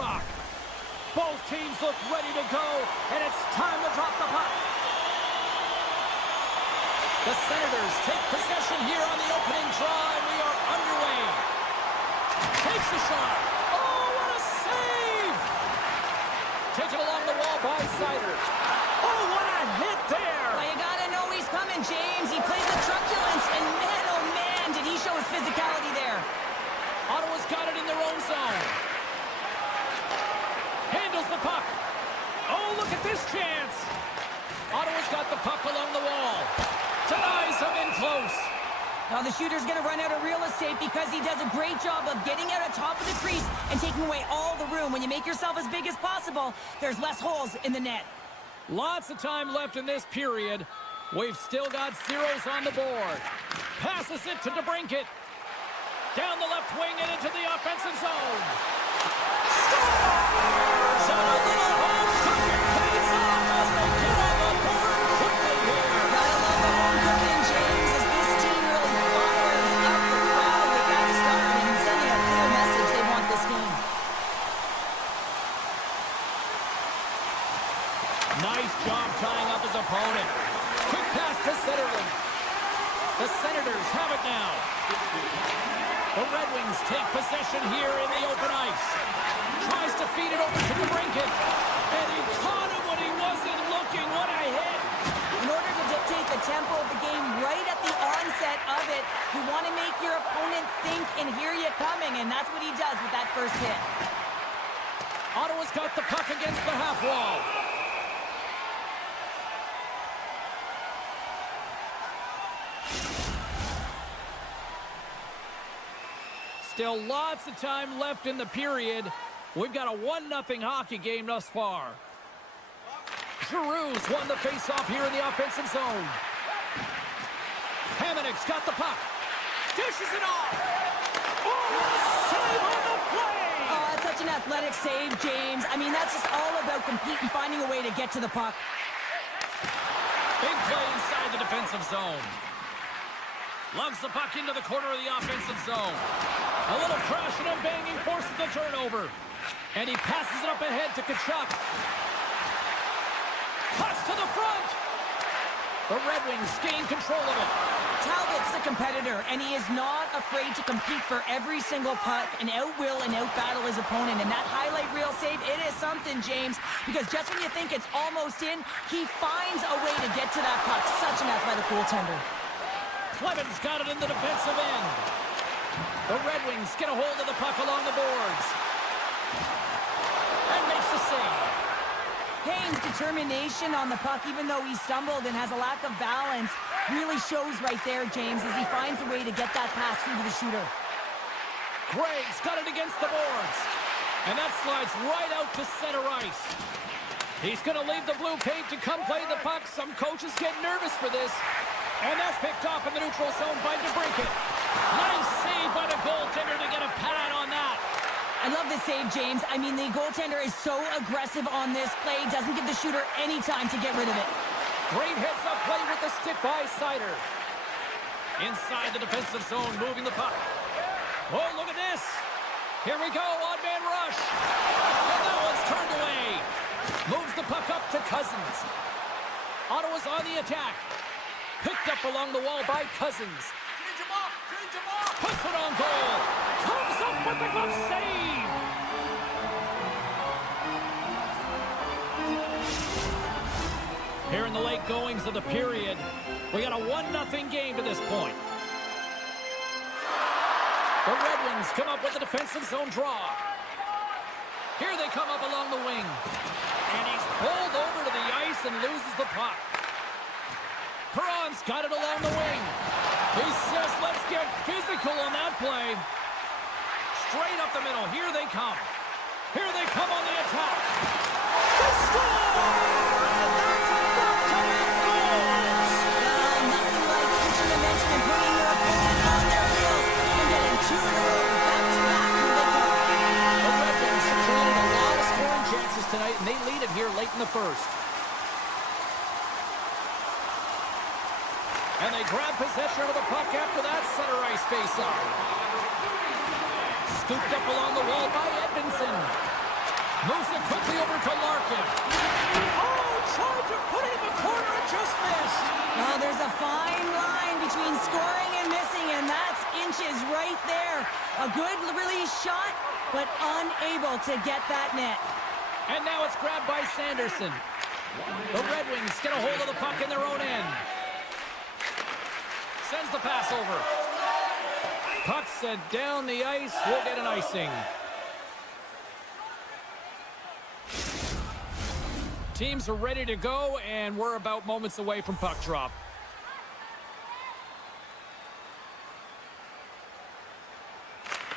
rock. Both teams look ready to go, and it's time to drop the puck. The Senators take possession here on the opening draw, and we are underway. Takes a shot. Oh, what a save! Taken along the wall by Sider. Oh, what a hit there! Well, you gotta know he's coming, James. He plays with truculence, and man, oh man, did he show his physicality there. Ottawa's got it in their own zone. Handles the puck. Oh, look at this chance. Ottawa's got the puck along the wall. Denies him in close. Now the shooter's going to run out of real estate because he does a great job of getting out on top of the crease and taking away all the room. When you make yourself as big as possible, there's less holes in the net. Lots of time left in this period. We've still got zeros on the board. Passes it to DeBrincat. Down the left wing and into the offensive zone. Scores! And a little home cooking pays off as they get on the board quickly here. Gotta love the home cooking, James, as this team really fires up the crowd with that start and sending a clear message they want this game. Nice job tying up his opponent. Quick pass to Centerland. The Senators have it now. The Red Wings take possession here in the open ice. Tries to feed it over to DeBrincat. And he caught him when he wasn't looking. What a hit. In order to dictate the tempo of the game right at the onset of it, you want to make your opponent think and hear you coming, and that's what he does with that first hit. Ottawa's got the puck against the half wall. Still lots of time left in the period. We've got a 1-0 hockey game thus far. Giroux's won the face-off here in the offensive zone. Hamannik's got the puck. Dishes it off. Oh, save on the play! Oh, that's such an athletic save, James. I mean, that's just all about competing, finding a way to get to the puck. Big play inside the defensive zone. Lugs the puck into the corner of the offensive zone. A little crashing and banging forces the turnover. And he passes it up ahead to Tkachuk. Cuts to the front. The Red Wings gain control of it. Talbot's a competitor, and he is not afraid to compete for every single puck and out-will and out-battle his opponent. And that highlight reel save, it is something, James, because just when you think it's almost in, he finds a way to get to that puck. Such an athletic goaltender. Clement's got it in the defensive end. The Red Wings get a hold of the puck along the boards. And makes the save. Haynes' determination on the puck, even though he stumbled and has a lack of balance, really shows right there, James, as he finds a way to get that pass through to the shooter. Gregg's got it against the boards. And that slides right out to center ice. He's going to leave the blue paint to come play the puck. Some coaches get nervous for this. And that's picked off in the neutral zone by DeBrincat. Nice save by the goaltender to get a pad on that. I love this save, James. I mean, the goaltender is so aggressive on this play. Doesn't give the shooter any time to get rid of it. Great heads-up play with the stick by Sider. Inside the defensive zone, moving the puck. Oh, look at this. Here we go, odd-man rush. And that one's turned away. Moves the puck up to Cousins. Ottawa's on the attack. Picked up along the wall by Cousins. Change him up! Puts it on goal. Comes up with the glove save. Here in the late goings of the period, we got a 1-0 game to this point. The Red Wings come up with a defensive zone draw. Here they come up along the wing. And he's pulled over to the ice and loses the puck. Perron's got it along the wing. He says, let's get physical on that play. Straight up the middle. Here they come. Here they come on the attack. They score! And that's back-to-back goals! Nothing like switching momentum and putting your opponent on their heels and getting two in a row back-to-back. Here they go. The Red Wings have created a lot of scoring chances tonight, and they lead it here late in the first. And they grab possession of the puck after that center ice face-off. Scooped up along the wall by Edmondson. Moves it quickly over to Larkin. Oh, tried to put it in the corner and just missed. Oh, there's a fine line between scoring and missing, and that's inches right there. A good release shot, but unable to get that net. And now it's grabbed by Sanderson. The Red Wings get a hold of the puck in their own end. Sends the pass over. Puck sent down the ice. We'll get an icing. Teams are ready to go, and we're about moments away from puck drop.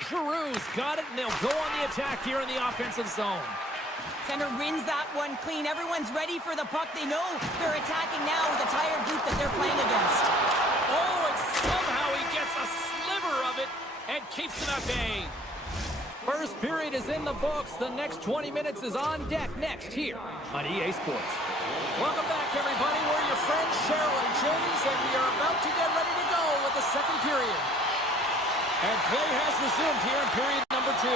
Giroux's got it, and they'll go on the attack here in the offensive zone. Center wins that one clean. Everyone's ready for the puck. They know they're attacking now with a tired group that they're playing against. Oh, and somehow he gets a sliver of it and keeps them at bay. First period is in the books. The next 20 minutes is on deck next here on EA Sports. Welcome back, everybody. We're your friends, Cheryl and James, and we are about to get ready to go with the second period. And play has resumed here in period number 2.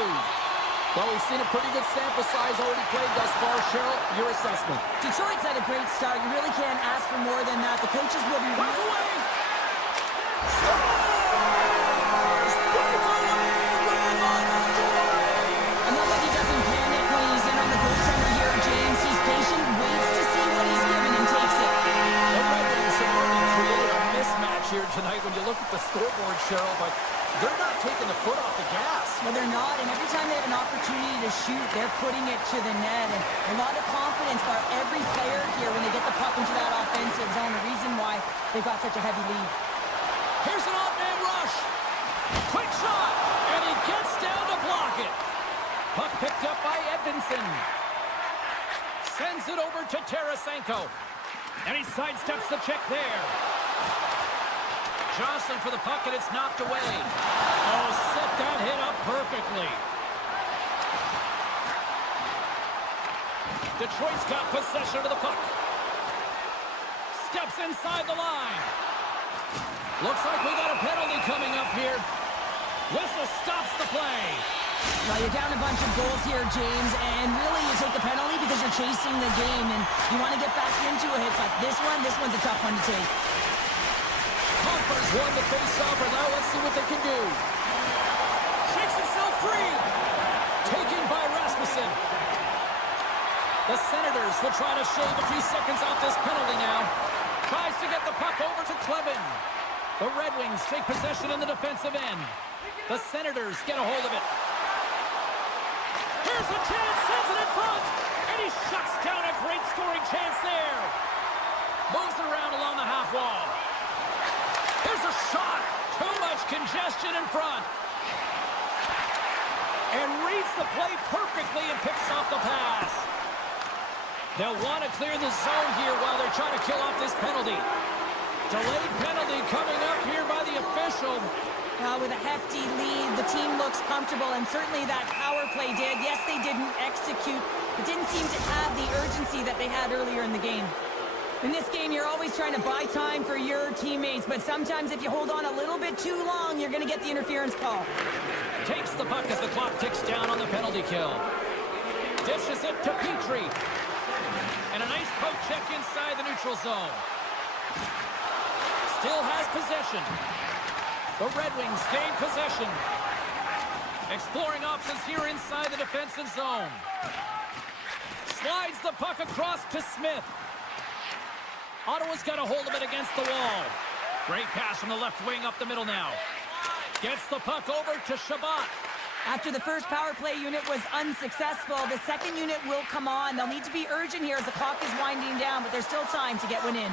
Well, we've seen a pretty good sample size already played thus far. Cheryl, your assessment. Detroit's had a great start. You really can't ask for more than that. The coaches will be... Break away! I love that he doesn't panic when he's in on the goaltender here, James. He's patient, waits to see what he's given, and takes it. The Red Wings have already created a mismatch here tonight when you look at the scoreboard, Cheryl, but they're not taking the foot off the gas. Well, they're not, and every time they have an opportunity to shoot, they're putting it to the net. And a lot of confidence for every player here when they get the puck into that offensive zone. The reason why they've got such a heavy lead. Here's an off-man rush. Quick shot, and he gets down to block it. Puck picked up by Edvinsson. Sends it over to Tarasenko. And he sidesteps the check there. Johnson for the puck, and it's knocked away. Oh, set that hit up perfectly. Detroit's got possession of the puck. Steps inside the line. Looks like we got a penalty coming up here. Whistle stops the play. Well, you're down a bunch of goals here, James, and really you take the penalty because you're chasing the game, and you want to get back into it, but this one's a tough one to take. Confer's won the face-off, and now let's see what they can do. Shakes himself free. Taken by Rasmussen. The Senators will try to shave a few seconds off this penalty now. Tries to get the puck over to Clevin. The Red Wings take possession in the defensive end. The Senators get a hold of it. Here's a chance, sends it in front, and he shuts down a great scoring chance there. Moves it around along the half wall. There's a shot. Too much congestion in front. And reads the play perfectly and picks off the pass. They'll want to clear the zone here while they're trying to kill off this penalty. Delayed penalty coming up here by the official. With a hefty lead, the team looks comfortable, and certainly that power play did. Yes, they didn't execute. It didn't seem to have the urgency that they had earlier in the game. In this game, you're always trying to buy time for your teammates, but sometimes if you hold on a little bit too long, you're going to get the interference call. Takes the puck as the clock ticks down on the penalty kill. Dishes it to Petrie. And a nice poke check inside the neutral zone. Still has possession. The Red Wings gain possession. Exploring options here inside the defensive zone. Slides the puck across to Smith. Ottawa's got a hold of it against the wall. Great pass from the left wing up the middle now. Gets the puck over to Shabbat. After the first power play unit was unsuccessful, the second unit will come on. They'll need to be urgent here as the clock is winding down, but there's still time to get one in.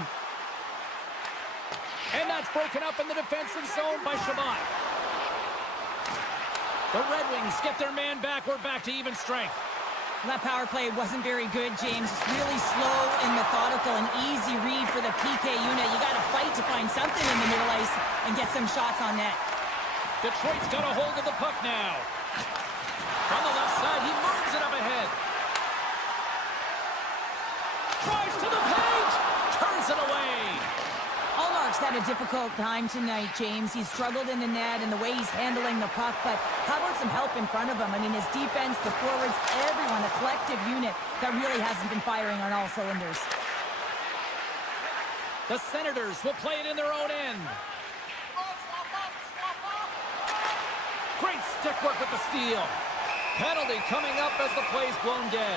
And that's broken up in the defensive zone by Shabbat. The Red Wings get their man back. We're back to even strength. That power play wasn't very good, James. It's really slow and methodical, and easy read for the PK unit. You got to fight to find something in the middle ice and get some shots on net. Detroit's got a hold of the puck now. From the left side, he moves it up ahead. Drives to the paint. Turns it away. Allmark's had a difficult time tonight, James. He's struggled in the net and the way he's handling the puck, but how about some help in front of him? I mean, his defense, the forwards, everyone, a collective that really hasn't been firing on all cylinders. The Senators will play it in their own end. Great stick work with the steal. Penalty coming up as the play's blown dead.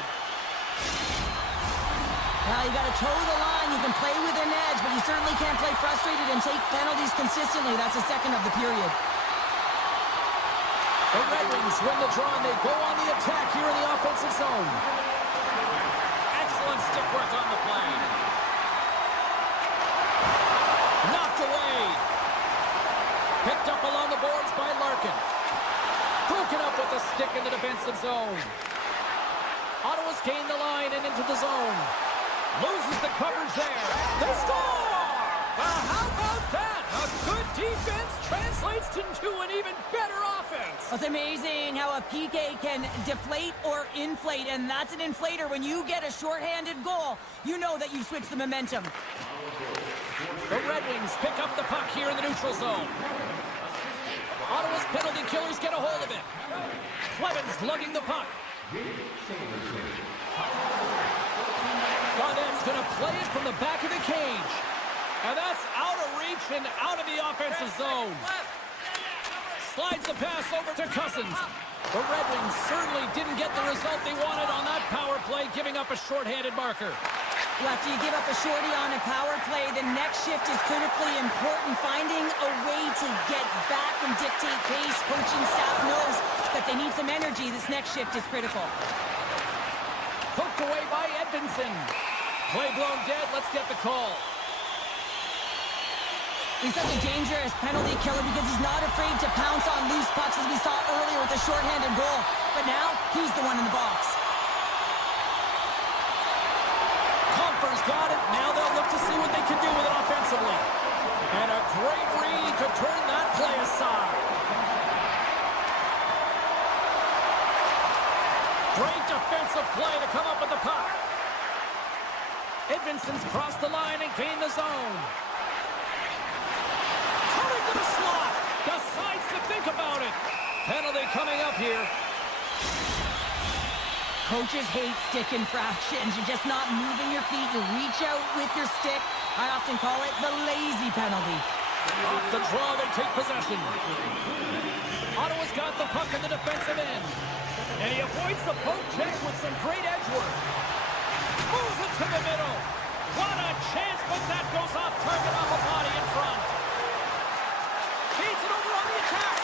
Well, you got to toe the line. You can play with an edge, but you certainly can't play frustrated and take penalties consistently. That's the second of the period. The Red Wings win the draw, and they go on the attack here in the offensive zone. Excellent stick work on the play. Knocked away. Picked up along the boards by Larkin. Broken up with the stick in the defensive zone. Ottawa's gained the line and into the zone. Loses the coverage there. They score! Well, how about that? A good defense translates into an even better offense. It's amazing how a PK can deflate or inflate, and that's an inflator. When you get a shorthanded goal, you know that you switch the momentum. The Red Wings pick up the puck here in the neutral zone. Ottawa's penalty killers get a hold of it. Clemens lugging the puck. Gaudet's going to play it from the back of the cage. And that's out of reach and out of the offensive zone. Slides the pass over to Cousins. The Red Wings certainly didn't get the result they wanted on that power play, giving up a shorthanded marker. Well, after you give up a shorty on a power play, the next shift is critically important. Finding a way to get back and dictate pace. Coaching staff knows that they need some energy. This next shift is critical. Poked away by Edvinsson. Play blown dead. Let's get the call. He's such a dangerous penalty killer because he's not afraid to pounce on loose pucks, as we saw earlier with a shorthanded goal. But now, he's the one in the box. Compher's got it. Now they'll look to see what they can do with it offensively. And a great read to turn that play aside. Great defensive play to come up with the puck. Edvinsson's crossed the line and gained the zone. Coming to the slot. Decides to think about it. Penalty coming up here. Coaches hate stick infractions. You're just not moving your feet. You reach out with your stick. I often call it the lazy penalty. Off the draw, they take possession. Ottawa's got the puck in the defensive end. And he avoids the poke check with some great edge work. Moves it to the middle. What a chance, but that goes off target off a body in front. Feeds it over on the attack.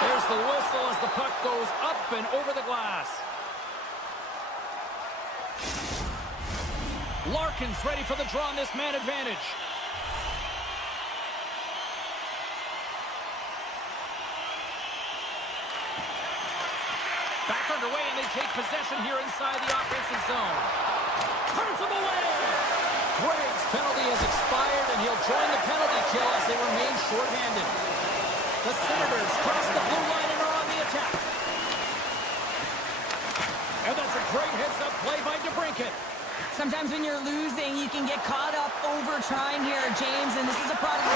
There's the whistle as the puck goes up and over the glass. Larkin's ready for the draw on this man advantage. Back underway, and they take possession here inside the offensive zone. Turns him away. Gregg's penalty has expired, and he'll join the penalty kill as they remain shorthanded. The Senators cross the blue line and are on the attack. And that's a great heads-up play by DeBrincat. Sometimes when you're losing, you can get caught up over trying here, James, and this is a product of...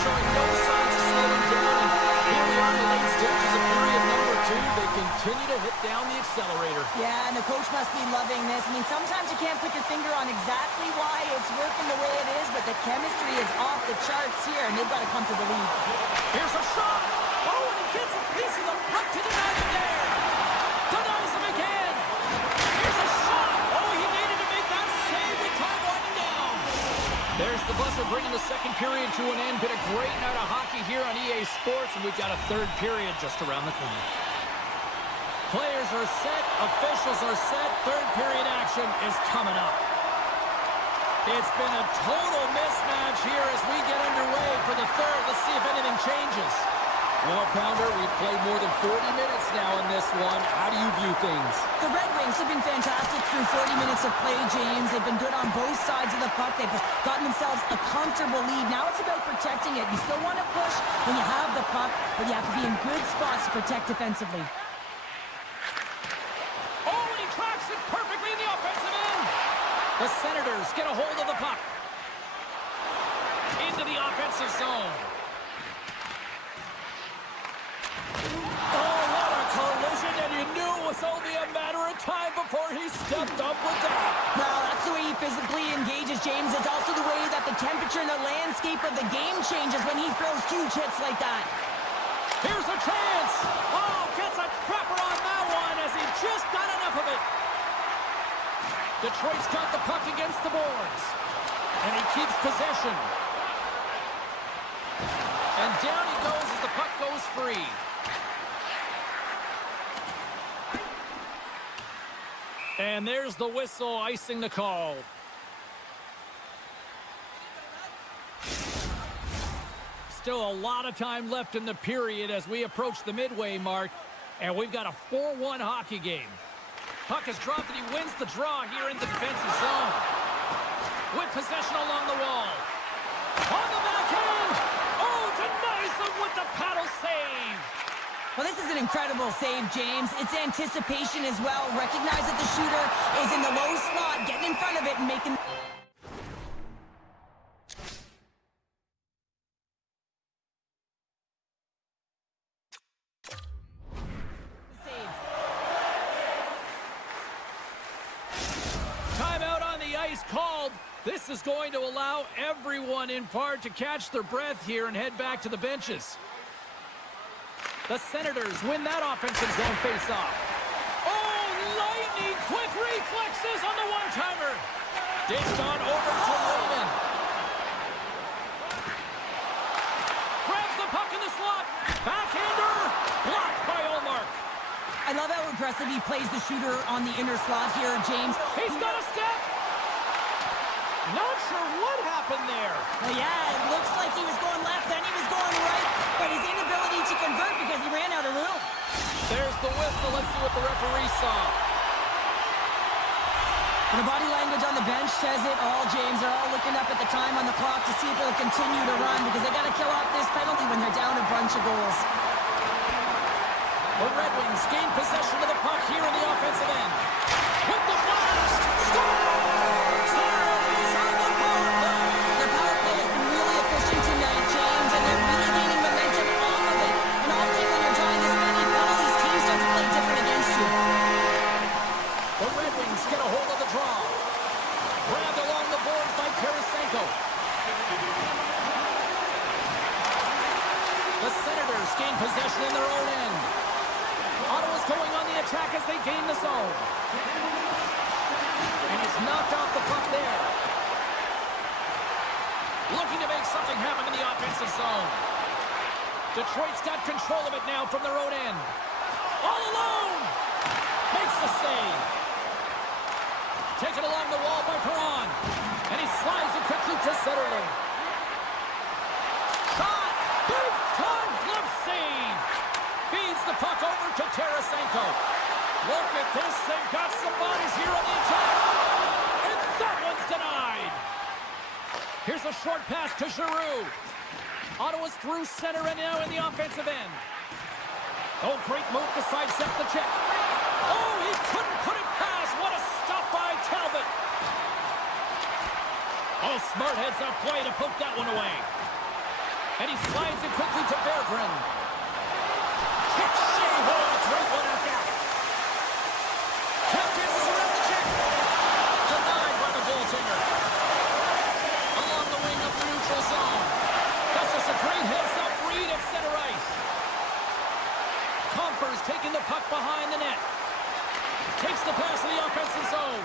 Showing no signs of slowing down, and here we are in the late stages of period number 2. They continue to hit down the accelerator. Yeah, and the coach must be loving this. I mean, sometimes you can't put your finger on exactly why it's working the way it is, but the chemistry is off the charts here, and they've got a comfortable lead. Here's a shot. Oh, and he gets a piece of the puck to deny him there. Denies him again. Here's a shot. Oh, he needed to make that save with time winding down. There's the buzzer bringing the second period to an end. Been a great night of hockey here on EA Sports, and we've got a third period just around the corner. Players are set, officials are set, third period action is coming up. It's been a total mismatch here as we get underway for the third. Let's see if anything changes. Well, Pounder, we've played more than 40 minutes now in this one. How do you view things? The Red Wings have been fantastic through 40 minutes of play, James. They've been good on both sides of the puck. They've gotten themselves a comfortable lead. Now it's about protecting it. You still want to push when you have the puck, but you have to be in good spots to protect defensively. Oh, and he tracks it perfectly in the offensive end. The Senators get a hold of the puck. Into the offensive zone. was only a matter of time before he stepped up with that. Well, that's the way he physically engages, James. It's also the way that the temperature and the landscape of the game changes when he throws huge hits like that. Here's a chance. Oh, gets a trapper on that one as he just got enough of it. Detroit's got the puck against the boards. And he keeps possession. And down he goes as the puck goes free. And there's the whistle icing the call. Still a lot of time left in the period as we approach the midway mark. And we've got a 4-1 hockey game. Puck is dropped and he wins the draw here in the defensive zone. With possession along the wall. On the backhand. Oh, denies them with the paddle save. Well, this is an incredible save, James. It's anticipation as well. Recognize that the shooter is in the low slot, getting in front of it and making... save. Timeout on the ice called. This is going to allow everyone in part to catch their breath here and head back to the benches. The Senators win that offensive zone face-off. Oh, lightning quick reflexes on the one-timer. Dished on over to Raymond. Grabs the puck in the slot. Backhander. Blocked by Olmark. I love how aggressive he plays the shooter on the inner slot here, James. He's got a step. Not sure what happened there. Well, yeah, it looks like he was going left, then he was going right, but his inability to convert because he ran out of room. There's the whistle. Let's see what the referee saw. And the body language on the bench says it all, James. They're all looking up at the time on the clock to see if they'll continue to run because they got to kill off this penalty when they're down a bunch of goals. The Red Wings gain possession of the puck here in the offensive end. With the blast! Scores! There it is on the power play! Their power play has been really efficient tonight, James, and they're really gaining momentum off of it. And often when you're drawing this many penalties, teams start to play different against you. The Red Wings get a hold of the draw. Grabbed along the boards by Tarasenko. The Senators gain possession in their own end. Ottawa's going on the attack as they gain the zone. And he's knocked off the puck there. Looking to make something happen in the offensive zone. Detroit's got control of it now from their own end. All alone! Makes the save. Taken along the wall by Perron. And he slides it quickly to Zetterlund. Shot! Big time glove save! Feeds the puck over to Tarasenko. Look at this. They've got some bodies here on the attack. And that one's denied. Here's a short pass to Giroux. Ottawa's through center and now in the offensive end. Oh, great move to sidestep the check. Oh, he couldn't put it past. What a stop by Talbot. Oh, smart heads up play to poke that one away. And he slides it quickly to Berggren. Kick save. Oh, great one at that. Tap dances around the check. Denied by the goaltender. Along the wing of the neutral zone. That's just a great heads-up read at center ice. Compher's taking the puck behind the net. Takes the pass in the offensive zone.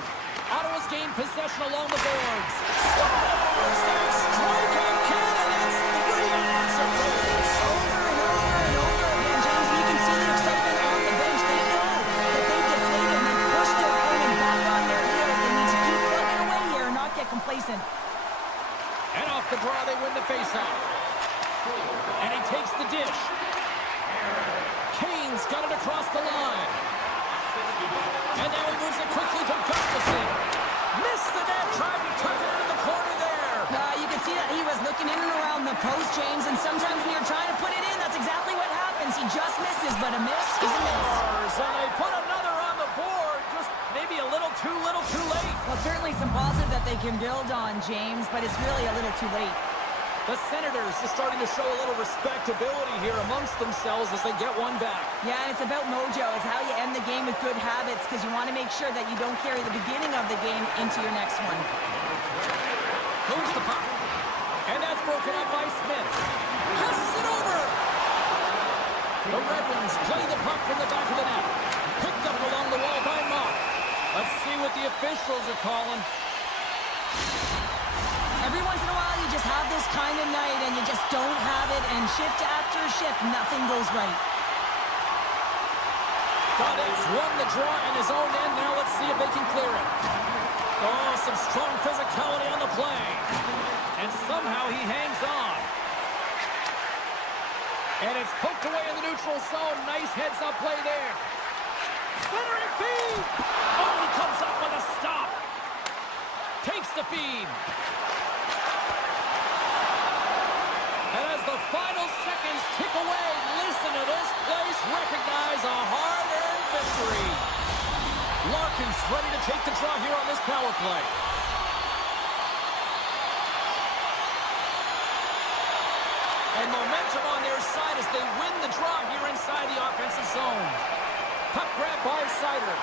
Ottawa's gained possession along the boards. Scores! They strike again, and it's 3 unanswered goals. Over and over and over again, James. You can see the excitement on the bench. They know that they've deflated and they push their opponent back on their heels. They need to keep plugging away here and not get complacent. And off the draw, they win the faceoff. And he takes the dish. Kane's got it across the line. And now he moves it quickly to Gustafsson. Missed the net, tried to tuck it into the corner there. You can see that he was looking in and around the post, James, and sometimes when you're trying to put it in, that's exactly what happens. He just misses, but a miss is a miss. And they put another on the board, just maybe a little too late. Well, certainly some positive that they can build on, James, but it's really a little too late. The Senators are starting to show a little respectability here amongst themselves as they get one back. Yeah, and it's about mojo. It's how you end the game with good habits because you want to make sure that you don't carry the beginning of the game into your next one. Moves the puck. And that's broken up by Smith. Passes it over. The Red Wings play the puck from the back of the net. Picked up along the wall by MaakY. Let's see what the officials are calling. Every once in a while, you just have this kind of night and you just don't have it, and shift after shift, nothing goes right. Godet's won the draw in his own end. Now let's see if they can clear it. Oh, some strong physicality on the play. And somehow he hangs on. And it's poked away in the neutral zone. Nice heads-up play there. Centering feed. Oh, he comes up with a stop. Takes the feed. And as the final seconds tick away, listen to this place recognize a hard-earned victory. Larkin's ready to take the draw here on this power play. And momentum on their side as they win the draw here inside the offensive zone. Puck grab by Sider.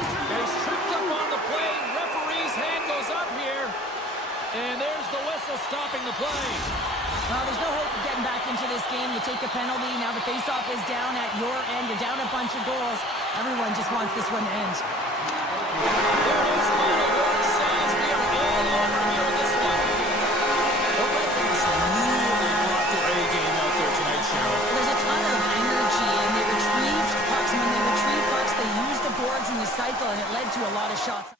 And he's tripped up on the play. Referee's hand goes up here. And there's the whistle stopping the play. Well, there's no hope of getting back into this game. You take a penalty. Now the faceoff is down at your end. You're down a bunch of goals. Everyone just wants this one to end. There it is. Final word says we are all over here in this one. The Red Wings really brought their A game out there tonight, Cheryl. There's a ton of energy, and they retrieved pucks. And when they retrieve pucks, they use the boards in the cycle, and it led to a lot of shots.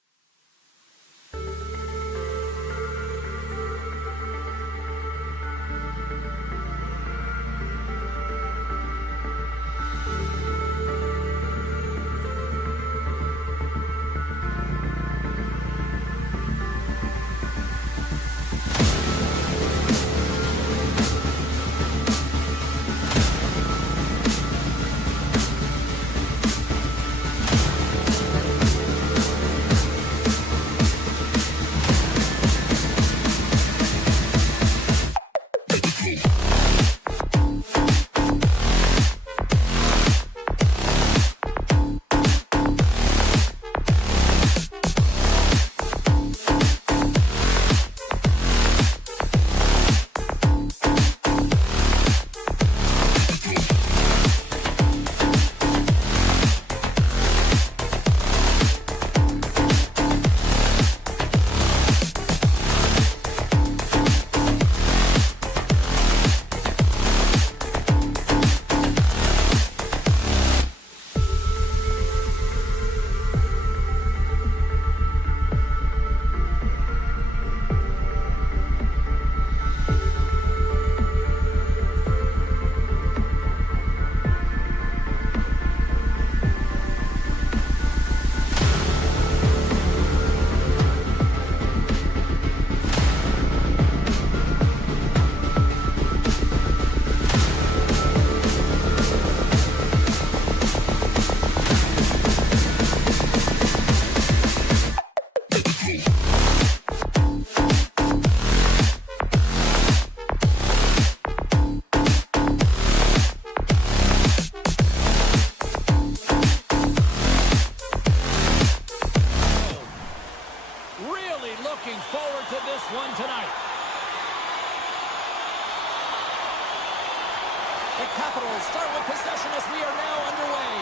The Capitals start with possession as we are now underway.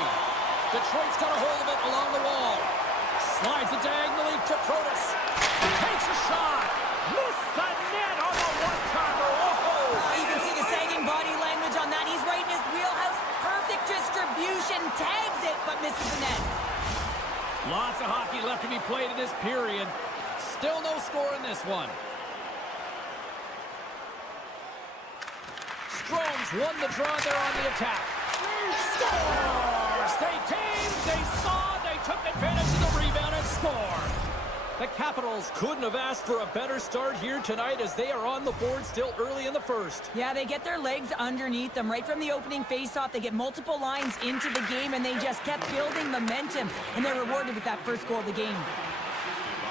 Detroit's got a hold of it along the wall. Slides it diagonally to Protas. Takes a shot. Missed the net on the one-timer. Oh! You can see the sagging body language on that. He's right in his wheelhouse. Perfect distribution. Tags it, but misses the net. Lots of hockey left to be played in this period. Still no score in this one. Strome's won the draw there on the attack. Scores! They came, they saw, they took advantage of the rebound and scored. The Capitals couldn't have asked for a better start here tonight as they are on the board still early in the first. Yeah, they get their legs underneath them right from the opening faceoff. They get multiple lines into the game, and they just kept building momentum, and they're rewarded with that first goal of the game.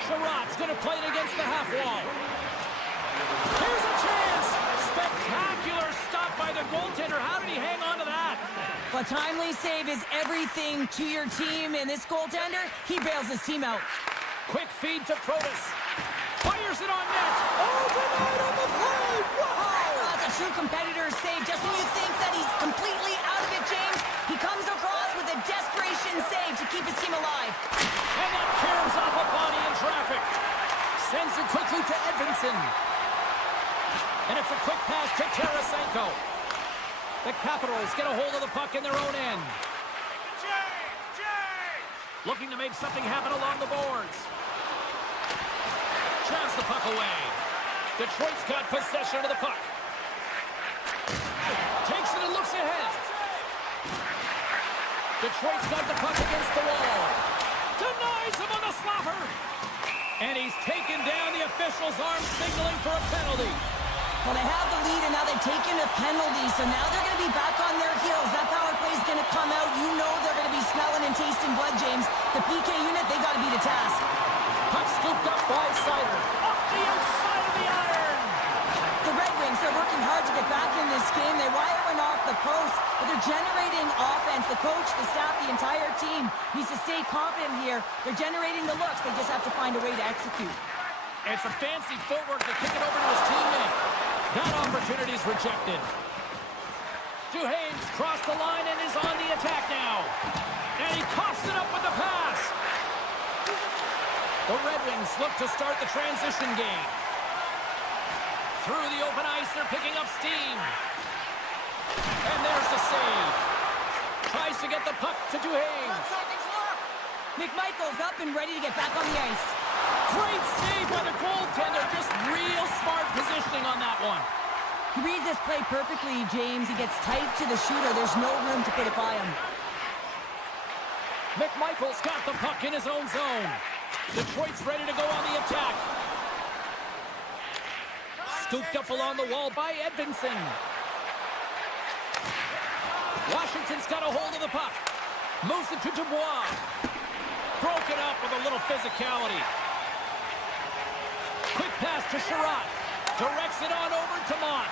Sherratt's going to play it against the half wall. Here's a timely save is everything to your team, and this goaltender, he bails his team out. Quick feed to Protas. Fires it on net. Oh, denied on the play. Wow! That's a true competitor's save. Just when you think that he's completely out of it, James, he comes across with a desperation save to keep his team alive. And that caroms off a body in traffic. Sends it quickly to Edvinsson. And it's a quick pass to Tarasenko. The Capitals get a hold of the puck in their own end. Looking to make something happen along the boards. Jabs the puck away. Detroit's got possession of the puck. Takes it and looks ahead. Detroit's got the puck against the wall. Denies him on the slapper. And he's taken down. The official's arm signaling for a penalty. Well, they have the lead, and now they've taken a penalty, so now they're going to be back on their heels. That power play is going to come out. You know they're going to be smelling and tasting blood, James. The PK unit, they got to be the task. Puck scooped up by Sider. Off the outside of the iron. The Red Wings are working hard to get back in this game. They wire one off the post, but they're generating offense. The coach, the staff, the entire team needs to stay confident here. They're generating the looks. They just have to find a way to execute. It's a fancy footwork to kick it over to his teammate. That opportunity's rejected. Duhaime's crossed the line and is on the attack now. And he coughs it up with the pass. The Red Wings look to start the transition game. Through the open ice, they're picking up steam. And there's the save. Tries to get the puck to Duhaime. McMichael's up and ready to get back on the ice. Great save by the goaltender. Just real smart positioning on that one. He reads this play perfectly, James. He gets tight to the shooter. There's no room to put it by him. McMichael's got the puck in his own zone. Detroit's ready to go on the attack. Scooped up along the wall by Edvinsson. Washington's got a hold of the puck. Moves it to Dubois. Broken up with a little physicality. Quick pass to Sherratt. Directs it on over to Mott.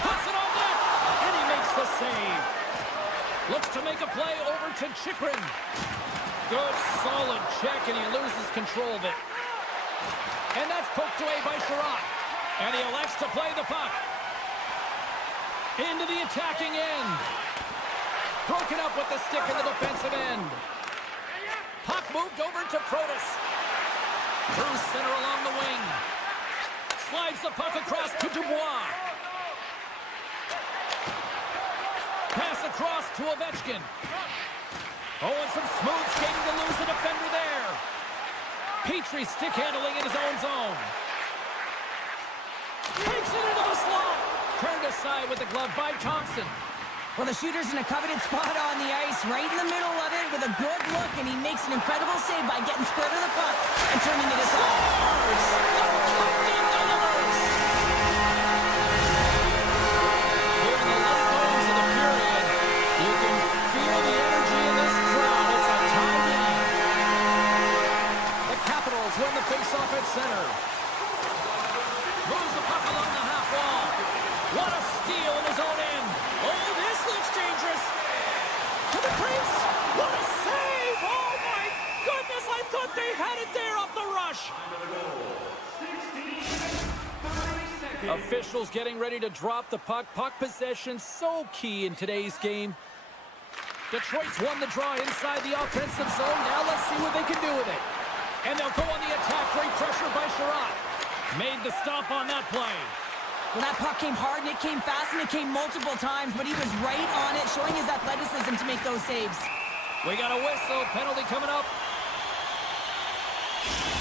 Puts it on net. And he makes the save. Looks to make a play over to Chychrun. Good, solid check, and he loses control of it. And that's poked away by Sherratt. And he elects to play the puck. Into the attacking end. Broken up with the stick in the defensive end. Puck moved over to Protas. Through center along the wing. Slides the puck across to Dubois. Pass across to Ovechkin. Oh, and some smooth skating to lose the defender there. Petrie stick handling in his own zone. Takes it into the slot. Turned aside with the glove by Thompson. Well, the shooter's in a coveted spot on the ice, right in the middle of it with a good look, and he makes an incredible save by getting square to the puck and turning it aside. Here in the late goings of the period, you can feel the energy in this crowd. It's a tie game. The Capitals win the faceoff at center. Moves the puck along the half wall. What a steal in his own end. Oh, this looks dangerous. To the crease. What a save. Oh, my goodness. I thought they had it there off the rush. Officials getting ready to drop the puck. Puck possession so key in today's game. Detroit's won the draw inside the offensive zone. Now let's see what they can do with it. And they'll go on the attack. Great pressure by Sherratt. Made the stop on that play. Well, that puck came hard, and it came fast, and it came multiple times, but he was right on it, showing his athleticism to make those saves. We got a whistle. Penalty coming up.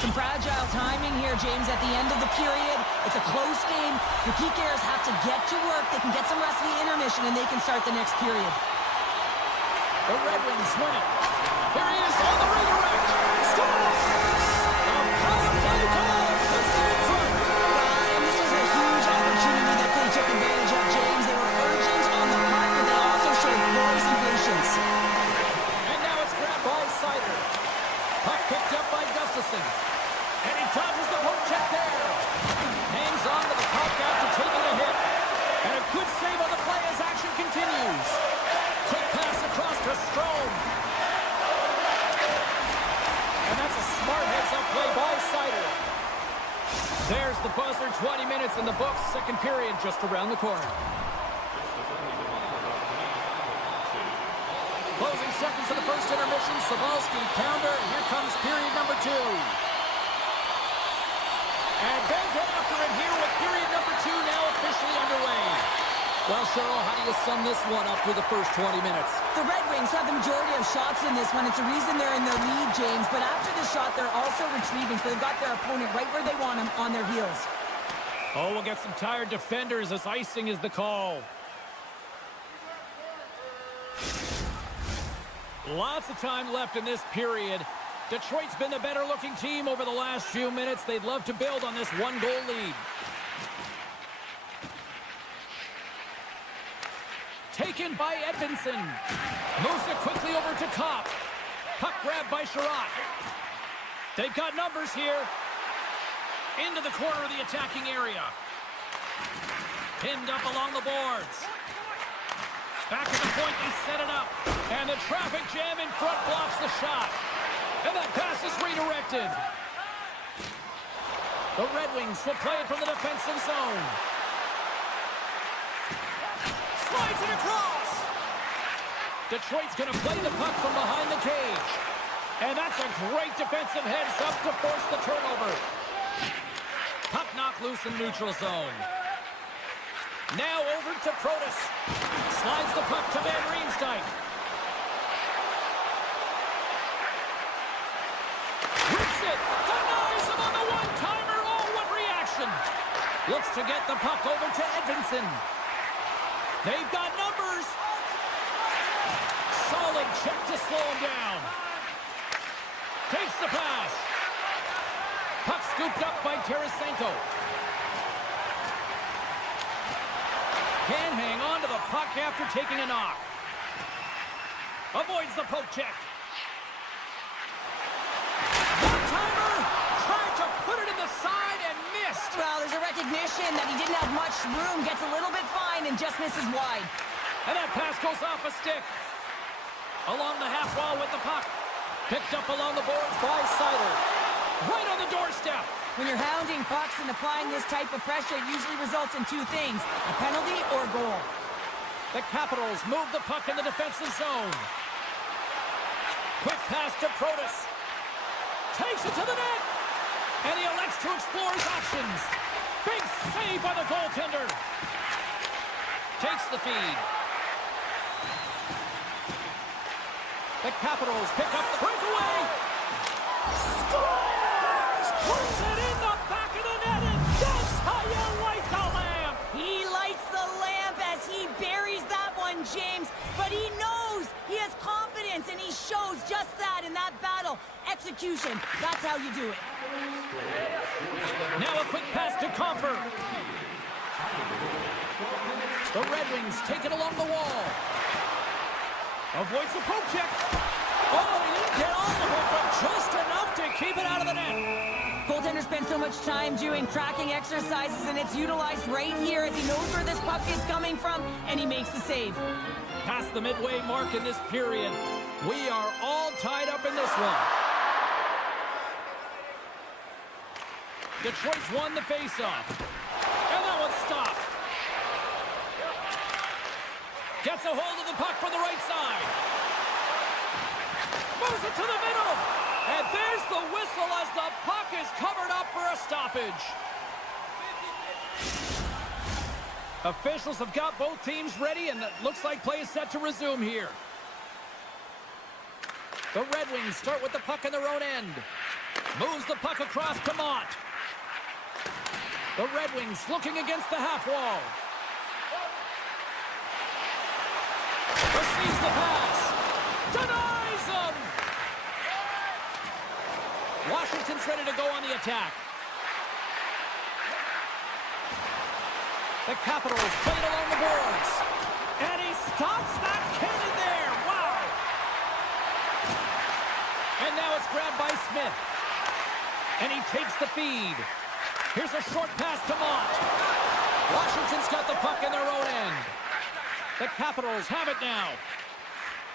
Some fragile timing here, James, at the end of the period. It's a close game. The PKers have to get to work. They can get some rest in the intermission, and they can start the next period. The Red Wings win it. Here he is on the redirect. Scores! A power play goal. Puts them in front. And this was a huge opportunity that they took advantage of, James. They were urgent on the puck, but they also showed poise and patience. And now it's grabbed by Sider. Puck picked up by Gustafsson. And he dodges the poke check there. Hangs on to the puck after taking a hit. And a good save on the play as action continues. buzzer, 20 minutes in the books. Second period just around the corner. Closing seconds of the first intermission. Sabalski, pounder. Here comes period number 2. And they get after it here with period number 2 now officially underway. Well, Cheryl, how do you sum this one up through the first 20 minutes? The Red Wings have the majority of shots in this one. It's a reason they're in the lead, James. But after the shot, they're also retrieving, so they've got their opponent right where they want him, on their heels. Oh, we'll get some tired defenders as icing is the call. Lots of time left in this period. Detroit's been the better-looking team over the last few minutes. They'd love to build on this one-goal lead. Taken by Edvinsson. Moves it quickly over to Kopp. Puck grabbed by Sherratt. They've got numbers here. Into the corner of the attacking area. Pinned up along the boards. Back at the point, they set it up. And the traffic jam in front blocks the shot. And that pass is redirected. The Red Wings will play it from the defensive zone. Slides it across. Detroit's going to play the puck from behind the cage. And that's a great defensive heads-up to force the turnover. Puck knocked loose in neutral zone. Now over to Protas. Slides the puck to Van Riemsdyk. Rips it. Denies him on the one-timer. Oh, what reaction. Looks to get the puck over to Edvinsson. They've got numbers. Solid check to slow him down. Takes the pass. Puck scooped up by Tarasenko. Can't hang on to the puck after taking a knock. Avoids the poke check. One-timer. Tried to put it in the side and missed. Well, there's a recognition that he didn't have much room. Gets a little bit fine and just misses wide. And that pass goes off a stick. Along the half wall with the puck. Picked up along the boards by Seider. Right on the doorstep. When you're hounding pucks and applying this type of pressure, it usually results in two things, a penalty or a goal. The Capitals move the puck in the defensive zone. Quick pass to Protas. Takes it to the net. And he elects to explore his options. Big save by the goaltender. Takes the feed. The Capitals pick up the breakaway. Scores! Puts it in the back of the net, and that's how you light the lamp. He lights the lamp as he buries that one, James. But he knows he has confidence, and he shows just that in that battle. Execution, that's how you do it. Now a quick pass to Comfer. The Red Wings take it along the wall. Avoids the poke check. Oh, he didn't get all of it, but just enough to keep it out of the net. Goaltender spends so much time doing tracking exercises, and it's utilized right here as he knows where this puck is coming from, and he makes the save. Past the midway mark in this period. We are all tied up in this one. Detroit's won the faceoff. And that one's stopped. Gets a hold of the puck from the right side. Moves it to the middle. And there's the whistle as the puck is covered up for a stoppage. Officials have got both teams ready, and it looks like play is set to resume here. The Red Wings start with the puck in their own end. Moves the puck across to Mott. The Red Wings looking against the half wall. Receives the pass. Denies him. Washington's ready to go on the attack. The Capitals play it along the boards. And he stops that cannon there. Wow. And now it's grabbed by Smith. And he takes the feed. Here's a short pass to Mott. Washington's got the puck in their own end. The Capitals have it now.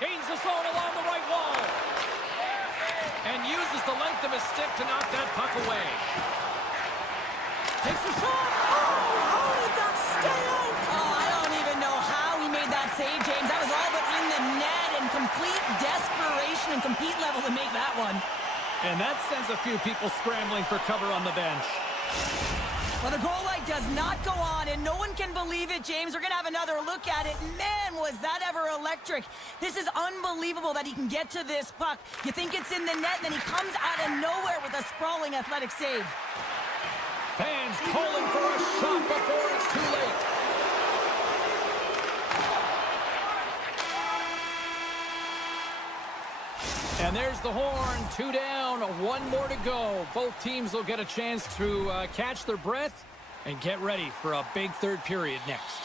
Gains the zone along the right wall. And uses the length of his stick to knock that puck away. Takes a shot. Oh, how did that stay out? Oh, I don't even know how he made that save, James. That was all but in the net and complete desperation and compete level to make that one. And that sends a few people scrambling for cover on the bench. Well, the goal light does not go on, and no one can believe it, James. We're going to have another look at it. Man, was that ever electric. This is unbelievable that he can get to this puck. You think it's in the net, and then he comes out of nowhere with a sprawling athletic save. Fans calling for a shot before it's too late. And there's the horn. 2 down, 1 more to go. Both teams will get a chance to catch their breath and get ready for a big third period next.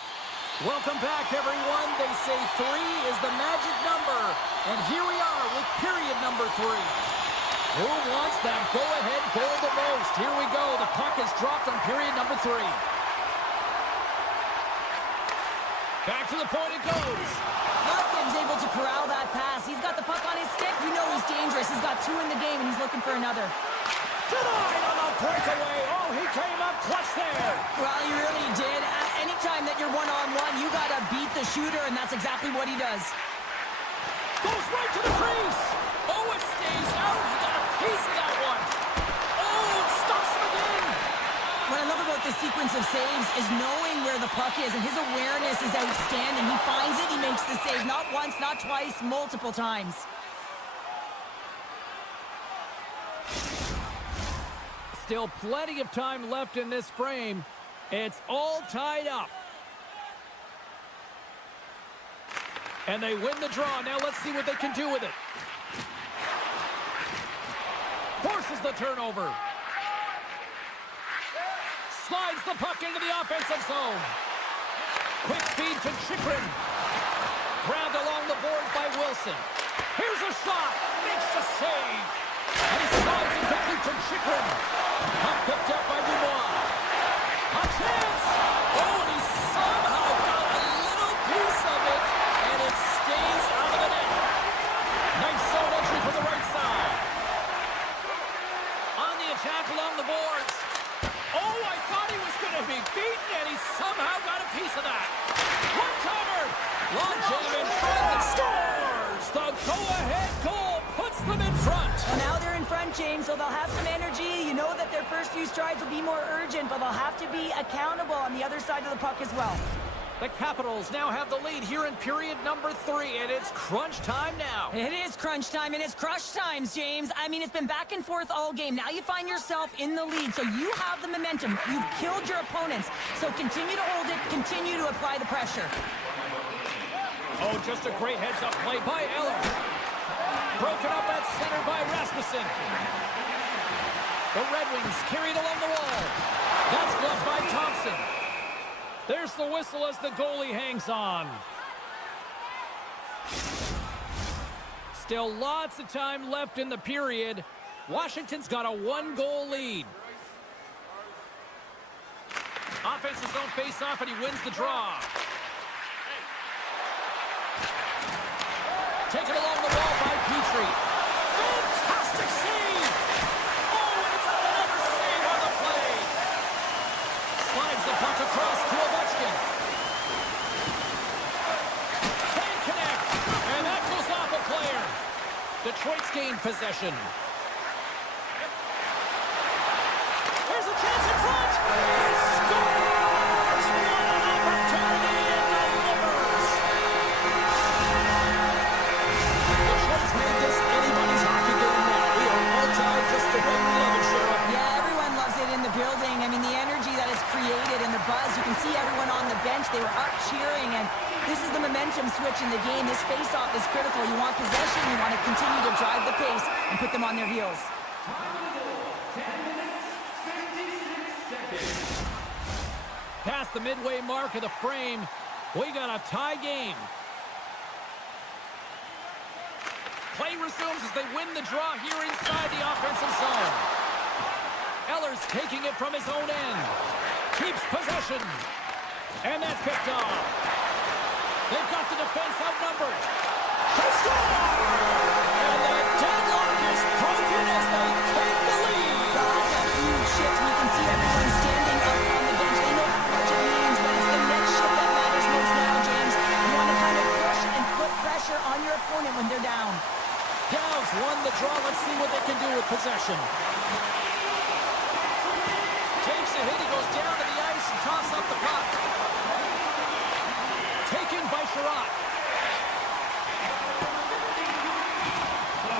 Welcome back, everyone. They say 3 is the magic number. And here we are with period number 3. Who wants that go-ahead goal the most? Here we go. The puck is dropped on period number 3. Back to the point it goes. Larkin's able to corral that pass. He's got the puck on his stick. You know he's dangerous. He's got 2 in the game, and he's looking for another. Denied on the breakaway. Oh, he came up clutch there. Well, he really did. Anytime that you're one-on-one, you got to beat the shooter, and that's exactly what he does. Goes right to the crease. Oh, it stays out. He got a piece of that one. Oh, it stops him again. What I love about this sequence of saves is knowing where the puck is, and his awareness is outstanding. He finds it, he makes the save. Not once, not twice, multiple times. Still plenty of time left in this frame. It's all tied up. And they win the draw. Now let's see what they can do with it. Forces the turnover. Slides the puck into the offensive zone. Quick feed to Chikrin. Grabbed along the boards by Wilson. Here's a shot. Makes the save. And he slides it quickly to Chikrin. Puck picked up by Dubois. A chance. Oh, and he somehow got a little piece of it. And it stays out of the net. Nice zone entry from the right side. On the attack along the boards. Oh, I thought he was going to be beaten, and he somehow got a piece of that. One-timer. Long jam in front. Scores. The go-ahead goal puts them in front. Well, now they're in front, James, so they'll have some energy. You know that their first few strides will be more urgent, but they'll have to be accountable on the other side of the puck as well. The Capitals now have the lead here in period number 3, and it's crunch time now. It is crunch time, and it's crush times, James. I mean, it's been back and forth all game. Now you find yourself in the lead, so you have the momentum. You've killed your opponents, so continue to hold it, continue to apply the pressure. Oh, just a great heads-up play by Eller. Broken up at center by Rasmussen. The Red Wings carried along the wall. That's gloved by Thompson. There's the whistle as the goalie hangs on. Still lots of time left in the period. Washington's got a 1-goal lead. Offensive zone face-off, and he wins the draw. Taken along the wall by Petrie. Fantastic save! Oh, and it's another save on the play. Slides the puck across to Ovechkin. Can't connect, and that goes off a player. Detroit's gained possession. There's a chance in front. He scores! What an opportunity and delivers. Detroit's made this anybody's hockey game now. We are all tied just the way we love it, Cheryl. Yeah, everyone loves it in the building. I mean, the energy that is created and the buzz. You can see everyone on the bench. They were up cheering, and this is the momentum switch in the game. This face-off is critical. You want possession. You want to continue to drive the pace and put them on their heels. Past the midway mark of the frame, we got a tie game. Play resumes as they win the draw here inside the offensive zone. Eller's taking it from his own end. Keeps possession. And that's picked off. They've got the defense outnumbered. They score! And the deadlock is broken as they take the lead. That's a huge shift, and you can see everyone standing up pressure on.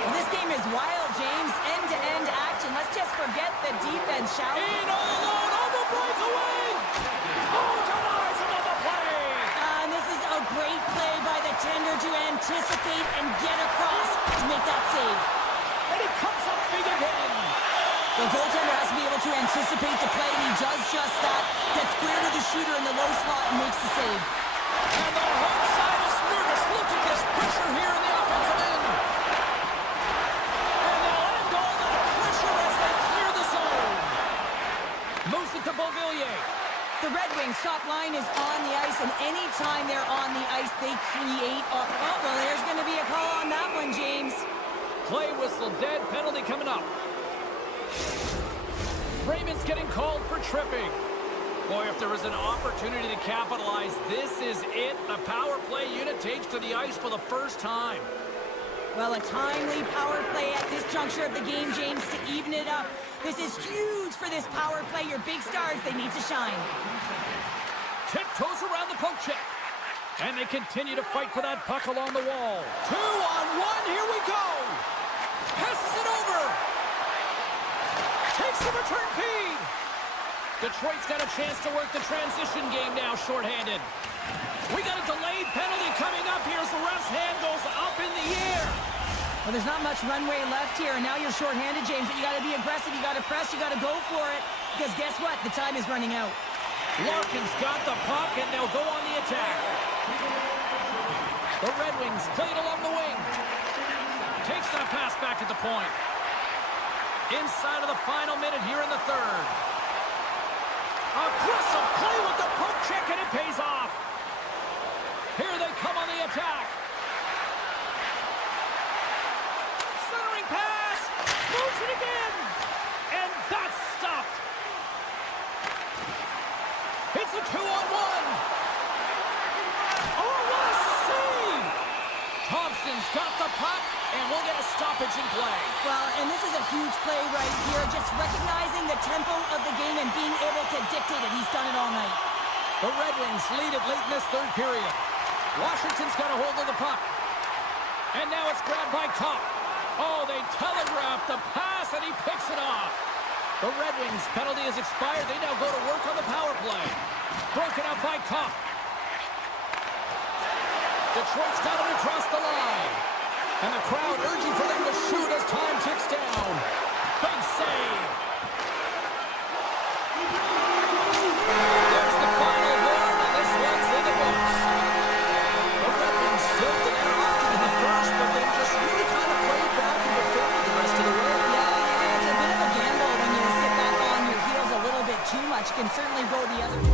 Well, this game is wild, James. End-to-end action. Let's just forget the defense, shall we? In all alone on the breakaway. Oh, denies him on the play. And this is a great play by the tender to anticipate and get across to make that save. And he comes up big again. The goaltender has to be able to anticipate the play, and he does just that. Gets clear to the shooter in the low slot and makes the save. And the home side is nervous. Look at this pressure here in the offensive end. And they'll end all that pressure as they clear the zone. Moves it to Beauvillier. The Red Wings top line is on the ice, and anytime they're on the ice, they create a... Oh, well, there's going to be a call on that one, James. Play whistle dead. Penalty coming up. Raymond's getting called for tripping. Boy, if there was an opportunity to capitalize, this is it. The power play unit takes to the ice for the first time. Well, a timely power play at this juncture of the game, James, to even it up. This is huge for this power play. Your big stars, they need to shine. Tiptoes around the poke check. And they continue to fight for that puck along the wall. 2-on-1, here we go. Passes it over. Takes the return feed. Detroit's got a chance to work the transition game now, shorthanded. We got a delayed penalty coming up here as the ref's hand goes up in the air. Well, there's not much runway left here, and now you're shorthanded, James, but you got to be aggressive, you got to press, you got to go for it, because guess what? The time is running out. Larkin's got the puck, and they'll go on the attack. The Red Wings played along the wing. Takes that pass back at the point. Inside of the final minute here in the third. Aggressive play with the poke check, and it pays off. Here they come on the attack. Centering pass. Moves it again. And that's stopped. It's a 2-on-1. Oh, what a save. Thompson's got the puck, and we'll get a stoppage in play. Well, and this is a huge play right here, just recognizing the tempo of the game and being able to dictate it. He's done it all night. The Red Wings lead it late in this third period. Washington's got a hold of the puck. And now it's grabbed by Kopp. Oh, they telegraphed the pass, and he picks it off. The Red Wings penalty has expired. They now go to work on the power play. Broken up by Kopp. Detroit's got it across the line. And the crowd urging for them to shoot as time ticks down. Big save. There's the final horn, and this one's in the books. The Red Wings filled the net often in the first, but then just really kind of played back and defended the rest of the way. Yeah, it's a bit of a gamble when you sit back on your heels a little bit too much. Can certainly go the other way.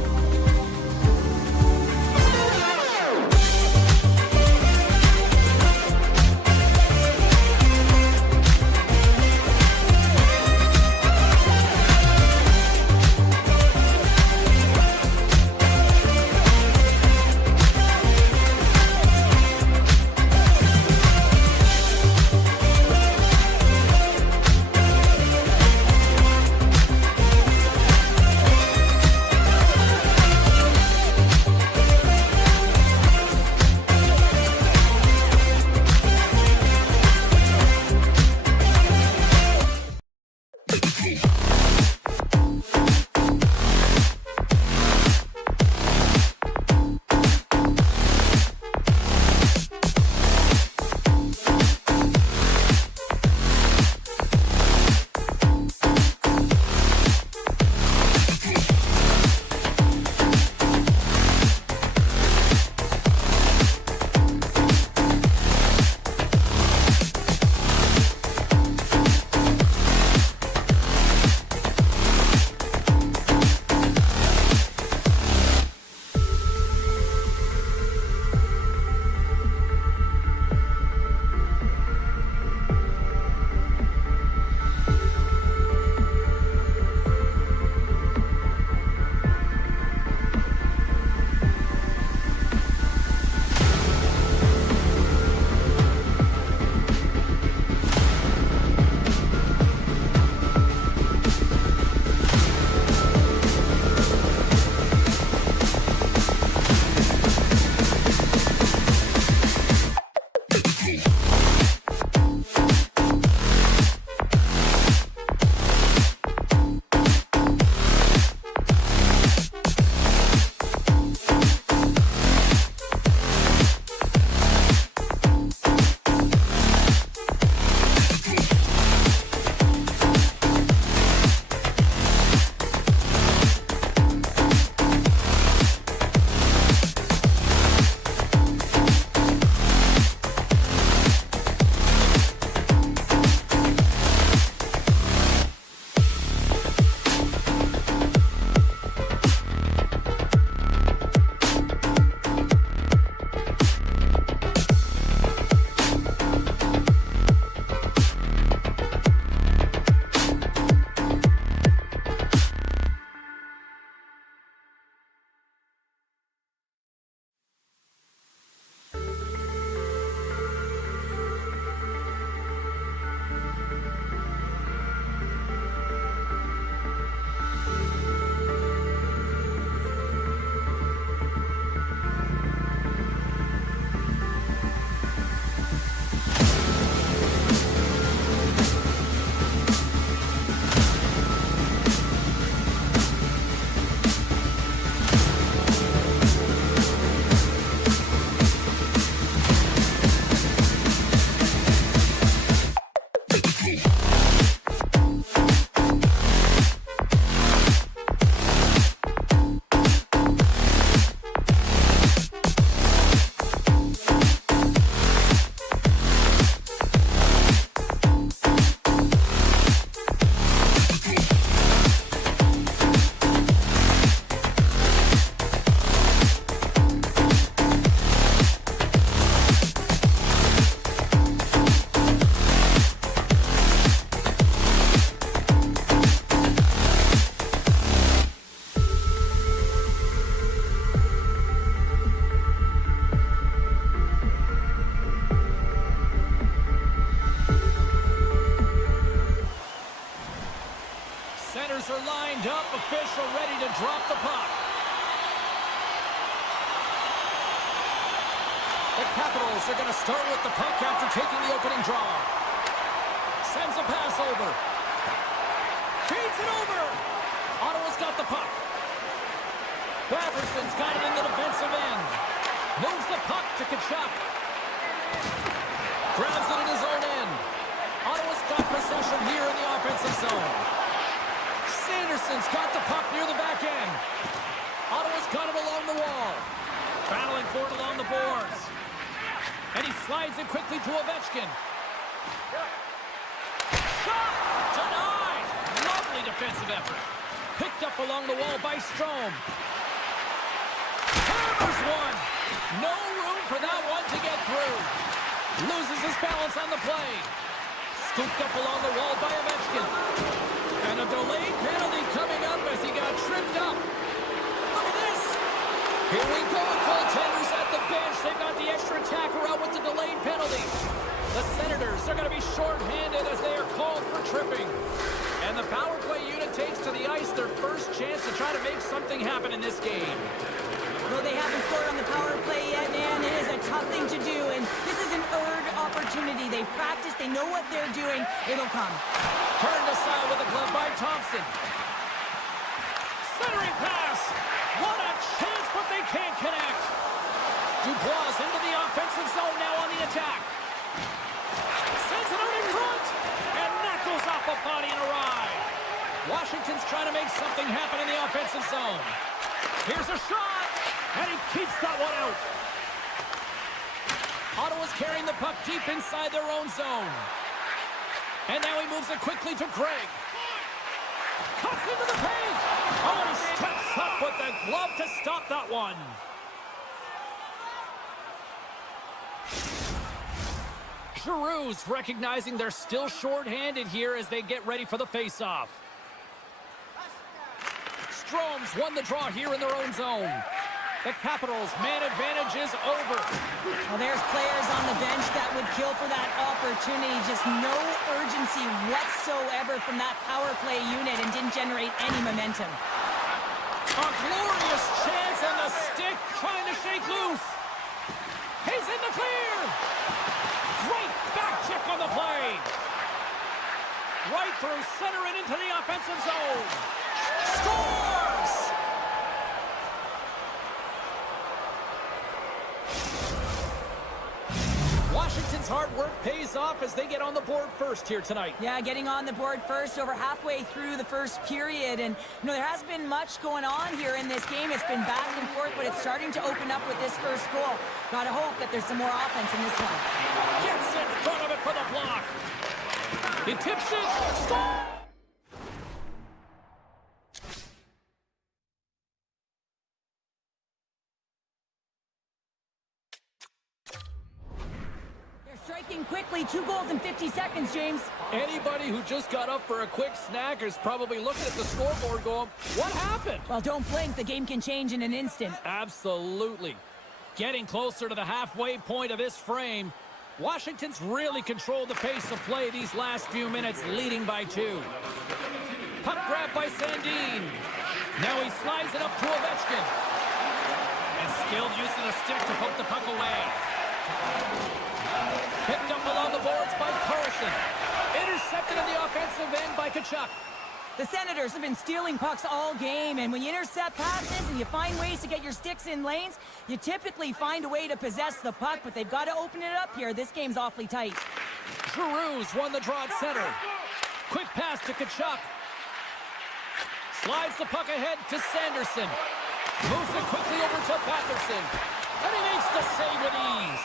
The Capitals are going to start with the puck after taking the opening draw. Sends a pass over. Feeds it over. Ottawa's got the puck. Batterson's got it in the defensive end. Moves the puck to Tkachuk. Grabs it in his own end. Ottawa's got possession here in the offensive zone. Sanderson's got the puck near the back end. Ottawa's got it along the wall. Battling for it along the boards. And he slides it quickly to Ovechkin. Shot! Denied! Lovely defensive effort. Picked up along the wall by Strome. Hammers one! No room for that one to get through. Loses his balance on the play. Scooped up along the wall by Ovechkin. And a delayed penalty coming up as he got tripped up. Look at this! Here we go, goaltenders at the bench. They've got the extra attacker out with the delayed penalty. The Senators are going to be short-handed as they are called for tripping. And the power play unit takes to the ice their first chance to try to make something happen in this game. Well, they haven't scored on the power play yet, man. It is a tough thing to do, and this is an earned opportunity. They practice, they know what they're doing. It'll come. Turned aside with a glove by Thompson. Centering pass. What a chance, but they can't connect. Dubois into the offensive zone now on the attack. Sends it out in front. And that goes off a body and a ride. Washington's trying to make something happen in the offensive zone. Here's a shot. And he keeps that one out. Ottawa's carrying the puck deep inside their own zone. And now he moves it quickly to Craig. Cuts into the paint. Oh, and he steps up with the glove to stop that one. Giroux's recognizing they're still short-handed here as they get ready for the face-off. Strome's won the draw here in their own zone. The Capitals' man advantage is over. Well, there's players on the bench that would kill for that opportunity. Just no urgency whatsoever from that power play unit and didn't generate any momentum. A glorious chance and the stick trying to shake loose. He's in the clear. Great back check on the play. Right through center and into the offensive zone. Scores! Washington's hard work pays off as they get on the board first here tonight. Yeah, getting on the board first over halfway through the first period. And, you know, there hasn't been much going on here in this game. It's been back and forth, but it's starting to open up with this first goal. Gotta hope that there's some more offense in this one. Gets in front of it for the block. He tips it. Score! Striking quickly, 2 goals in 50 seconds, James. Anybody who just got up for a quick snack is probably looking at the scoreboard going, what happened? Well, don't blink. The game can change in an instant. Absolutely. Getting closer to the halfway point of this frame. Washington's really controlled the pace of play these last few minutes, leading by 2. Puck grab by Sandin. Now he slides it up to Ovechkin. And skilled use of the stick to poke the puck away. Picked up along the boards by Carlson. Intercepted in the offensive end by Tkachuk. The Senators have been stealing pucks all game, and when you intercept passes and you find ways to get your sticks in lanes, you typically find a way to possess the puck, but they've got to open it up here. This game's awfully tight. Giroux's won the draw at center. Quick pass to Tkachuk. Slides the puck ahead to Sanderson. Moves it quickly over to Batherson. And he makes the save with ease.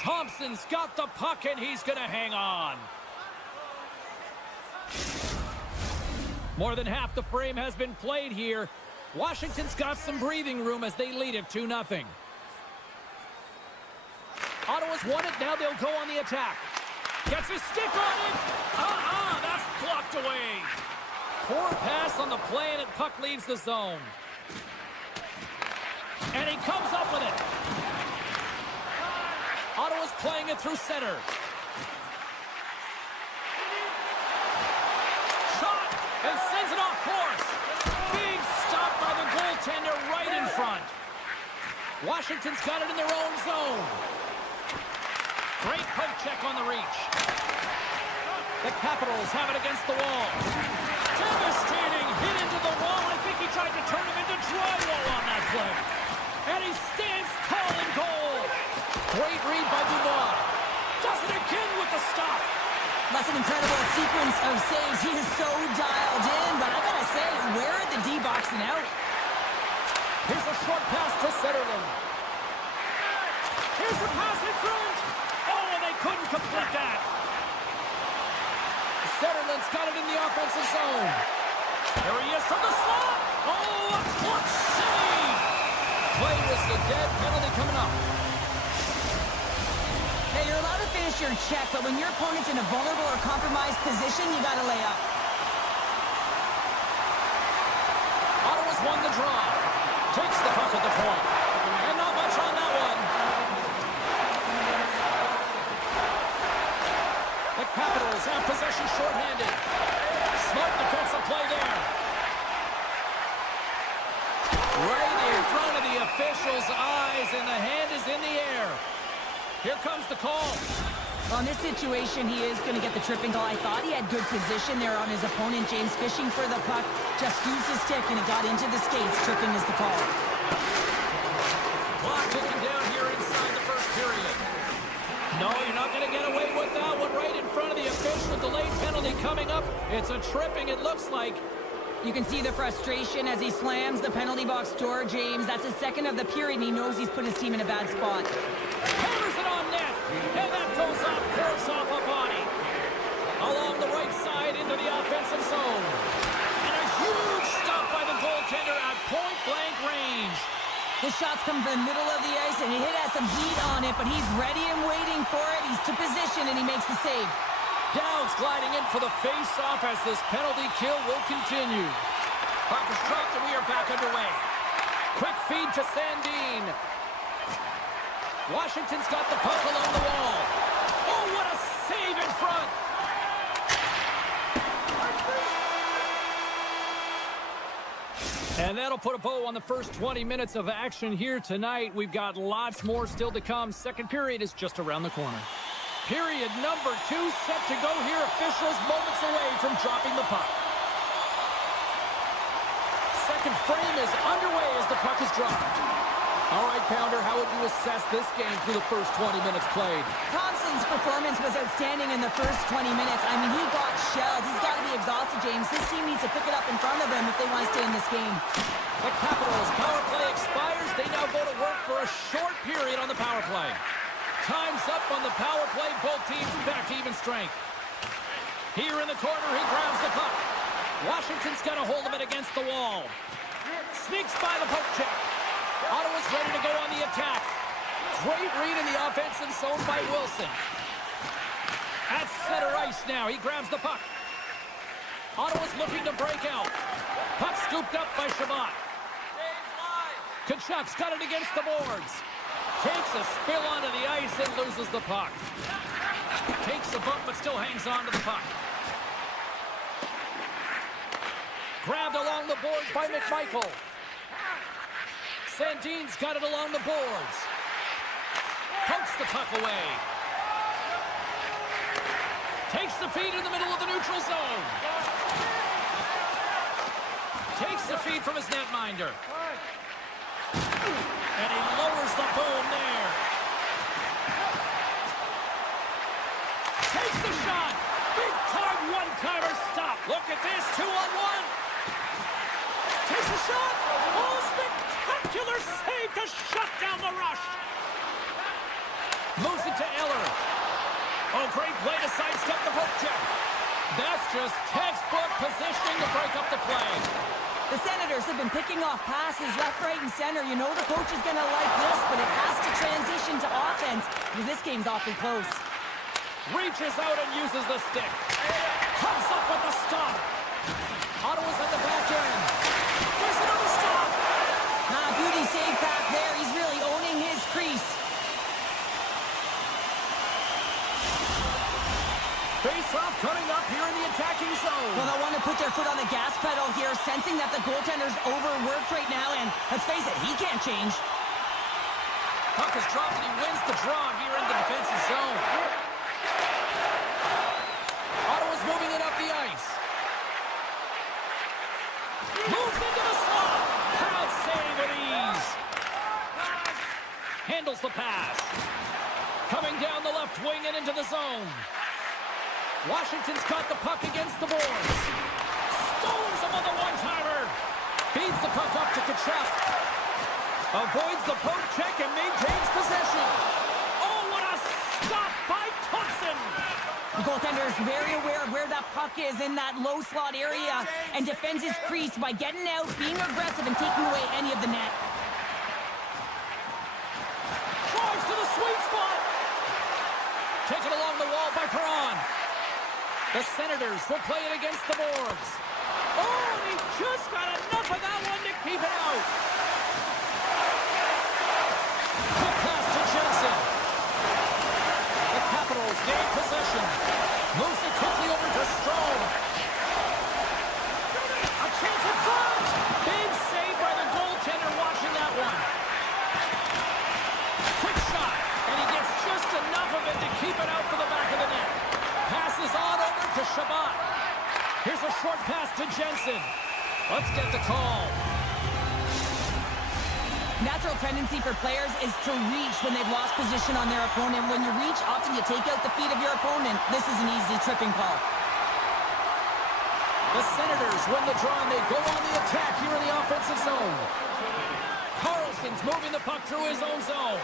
Thompson's got the puck, and he's going to hang on. More than half the frame has been played here. Washington's got some breathing room as they lead it 2-0. Ottawa's won it. Now they'll go on the attack. Gets his stick on it. That's blocked away. Poor pass on the play, and the puck leaves the zone. And he comes up with it. Ottawa's playing it through center. Shot and sends it off course. Big stop by the goaltender right in front. Washington's got it in their own zone. Great poke check on the reach. The Capitals have it against the wall. Devastating hit into the wall. I think he tried to turn him into drywall on that play. And he stands tall in goal. Great read by Dubois. Does it again with the stop. That's an incredible sequence of saves. He is so dialed in, but I gotta say, where are the D boxing out? Here's a short pass to Zetterlund. Here's a pass in front. Oh, and they couldn't complete that. Zetterlund's got it in the offensive zone. There he is from the slot. Oh, a clutch save. Play was the dead penalty coming up. Hey, you're allowed to finish your check, but when your opponent's in a vulnerable or compromised position, you gotta lay up. Ottawa's won the draw. Takes the puck at the point. And not much on that one. The Capitals have possession shorthanded. Smart defensive play there. Right in front of the official's eyes, and the hand is in the air. Here comes the call. Well, in this situation, he is going to get the tripping call. I thought he had good position there on his opponent. James fishing for the puck. Just used his stick, and it got into the skates. Tripping is the call. Clock ticking down here inside the first period. No, you're not going to get away with that one right in front of the official. Delayed penalty coming up. It's a tripping, it looks like. You can see the frustration as he slams the penalty box door, James. That's his second of the period, and he knows he's put his team in a bad spot. Hammers it on net, and that goes off course off a body. Along the right side into the offensive zone. And a huge stop by the goaltender at point-blank range. The shots come from the middle of the ice, and he has some heat on it, but he's ready and waiting for it. He's to position, and he makes the save. Downs gliding in for the face-off as this penalty kill will continue. Puck is dropped, and we are back underway. Quick feed to Sandin. Washington's got the puck along the wall. Oh, what a save in front. And that'll put a bow on the first 20 minutes of action here tonight. We've got lots more still to come. Second period is just around the corner. Period number 2 set to go here. Officials moments away from dropping the puck. Second frame is underway as the puck is dropped. All right, Pounder, how would you assess this game through the first 20 minutes played? Thompson's performance was outstanding in the first 20 minutes. I mean, he got shelled. He's got to be exhausted, James. His team needs to pick it up in front of him if they want to stay in this game. The Capitals' power play expires. They now go to work for a short period on the power play. Time's up on the power play. Both teams back to even strength. Here in the corner, he grabs the puck. Washington's got a hold of it against the wall. Sneaks by the poke check. Ottawa's ready to go on the attack. Great read in the offensive zone by Wilson. At center ice now. He grabs the puck. Ottawa's looking to break out. Puck scooped up by Shabbat. Kachuk's got it against the boards. Takes a spill onto the ice and loses the puck. Takes a bump but still hangs on to the puck. Grabbed along the boards by McMichael. Sandin's got it along the boards. Pokes the puck away. Takes the feed in the middle of the neutral zone. Takes the feed from his netminder. And he lowers the boom there. Takes the shot. Big time one-timer stop. Look at this, 2-on-1. Takes the shot. Oh, spectacular save to shut down the rush. Moves it to Eller. Oh, great play to sidestep the poke check. That's just textbook positioning to break up the play. The Senators have been picking off passes left, right, and center. You know the coach is going to like this, but it has to transition to offense because this game's awfully close. Reaches out and uses the stick. Comes up with the stop. Ottawa's at the back end. There's another stop. Beauty save back there. He's really owning his crease. Face-off coming up here in the attacking zone. Well, they'll want to put their foot on the gas pedal here, sensing that the goaltender's overworked right now, and let's face it, he can't change. Puck is dropped and he wins the draw here in the defensive zone. Ottawa's moving it up the ice. Moves into the slot. Proud save with ease. Handles the pass. Coming down the left wing and into the zone. Washington's got the puck against the boards. Stones him on the one-timer. Feeds the puck up to Kachuk. Avoids the poke check and maintains possession. Oh, what a stop by Thompson. The goaltender is very aware of where that puck is in that low slot area and defends his crease by getting out, being aggressive, and taking away any of the net. Drives to the sweet spot. Taken along the wall by Perron. The Senators will play it against the boards. Oh, he just got enough of that one to keep it out. Quick pass to Jensen. The Capitals gain possession. Moves it quickly over to Strome. A chance in front. Big save by the goaltender watching that one. Quick shot. And he gets just enough of it to keep it out for the back of the net. Passes on over to Shabbat. Here's a short pass to Jensen. Let's get the call. Natural tendency for players is to reach when they've lost position on their opponent. When you reach, often you take out the feet of your opponent. This is an easy tripping call. The Senators win the draw and they go on the attack here in the offensive zone. Carlson's moving the puck through his own zone.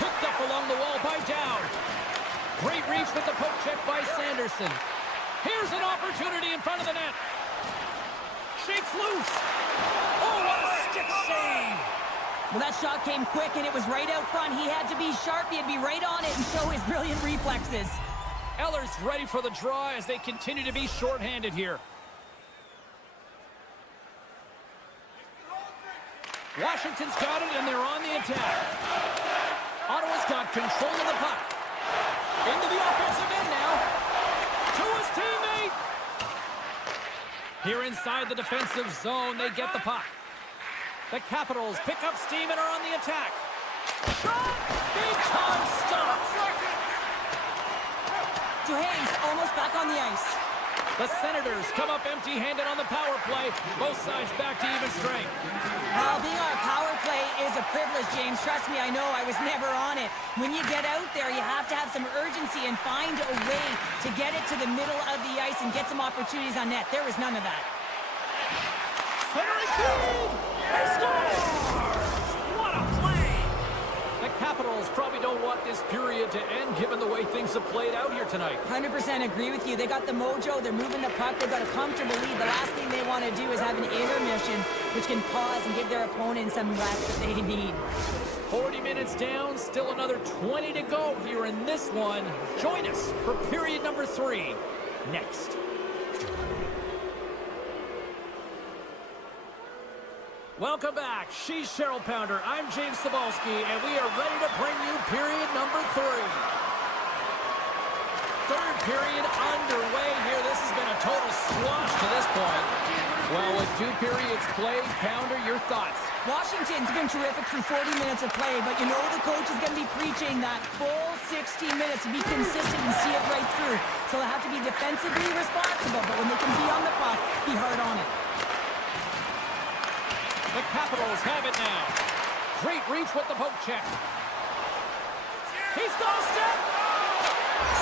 Picked up along the wall by Dowd. Great reach with the poke check by Sanderson. Here's an opportunity in front of the net. Shakes loose. Oh, what a stick save. Well, that shot came quick, and it was right out front. He had to be sharp. He had to be right on it and show his brilliant reflexes. Eller's ready for the draw as they continue to be shorthanded here. Washington's got it, and they're on the attack. Ottawa's got control of the puck. Into the offensive end now. To his teammate. Here inside the defensive zone, they get the puck. The Capitals pick up steam and are on the attack. Shot! Big time stop. Hayes almost back on the ice. The Senators come up empty-handed on the power play. Both sides back to even strength. Well, being on a power play is a privilege, James. Trust me, I know. I was never on it. When you get out there, you have to have some urgency and find a way to get it to the middle of the ice and get some opportunities on net. There was none of that. Centering feed! They score! What a play! The Capitals probably don't want this period to end given the way things have played out here tonight. 100% agree with you. They got the mojo. They're moving the puck. They've got a comfortable lead. The last thing they want to do is have an intermission, which can pause and give their opponent some rest that they need. 40 minutes down, still another 20 to go here in this one. Join us for period number 3 next. Welcome back. She's Cheryl Pounder. I'm James Cebulski, and we are ready to bring you period number 3. Third period underway here. This has been a total squash to this point. Well, with 2 periods played, Pounder, your thoughts? Washington's been terrific through 40 minutes of play, but you know the coach is going to be preaching that full 60 minutes to be consistent and see it right through. So they have to be defensively responsible, but when they can be on the puck, be hard on it. The Capitals have it now. Great reach with the poke check. He's got a step.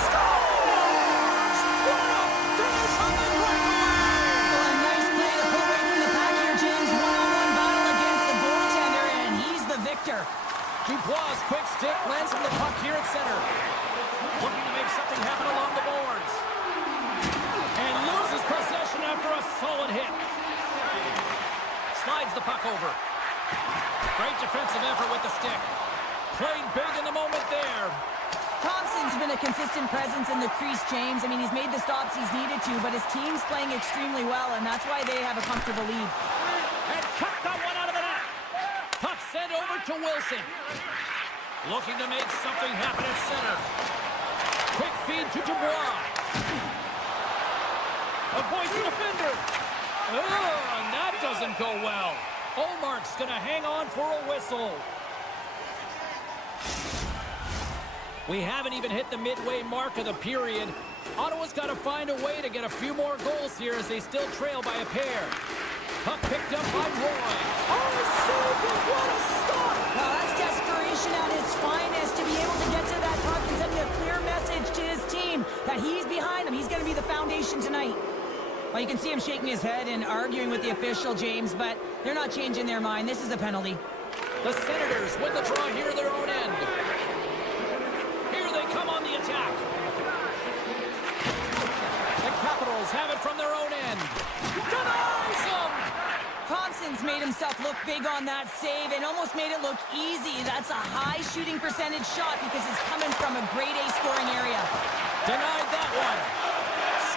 Scores! What a finish on the breakaway! Well, a nice play to pull away from the pack here, James. One-on-one battle against the goaltender, and he's the victor. Dubois' quick stick lands from the puck here at center. Looking to make something happen along the boards. And loses possession after a solid hit. Slides the puck over. Great defensive effort with the stick. Played big in the moment there. Thompson's been a consistent presence in the crease, James. I mean, he's made the stops he's needed to, but his team's playing extremely well, and that's why they have a comfortable lead. And Chuck got one out of the net. Puck sent over to Wilson. Looking to make something happen at center. Quick feed to Dubois. Avoids the defender. Oh, and that doesn't go well. Omark's going to hang on for a whistle. We haven't even hit the midway mark of the period. Ottawa's got to find a way to get a few more goals here as they still trail by a pair. Puck picked up by Roy. Oh, saved it! What a stop! Well, that's desperation at its finest to be able to get to that puck and send a clear message to his team that he's behind him. He's going to be the foundation tonight. Well, you can see him shaking his head and arguing with the official, James, but they're not changing their mind. This is a penalty. The Senators win the draw here at their own end. Here they come on the attack. The Capitals have it from their own end. Denies them! Thompson's made himself look big on that save and almost made it look easy. That's a high shooting percentage shot because it's coming from a grade A scoring area. Denied that one.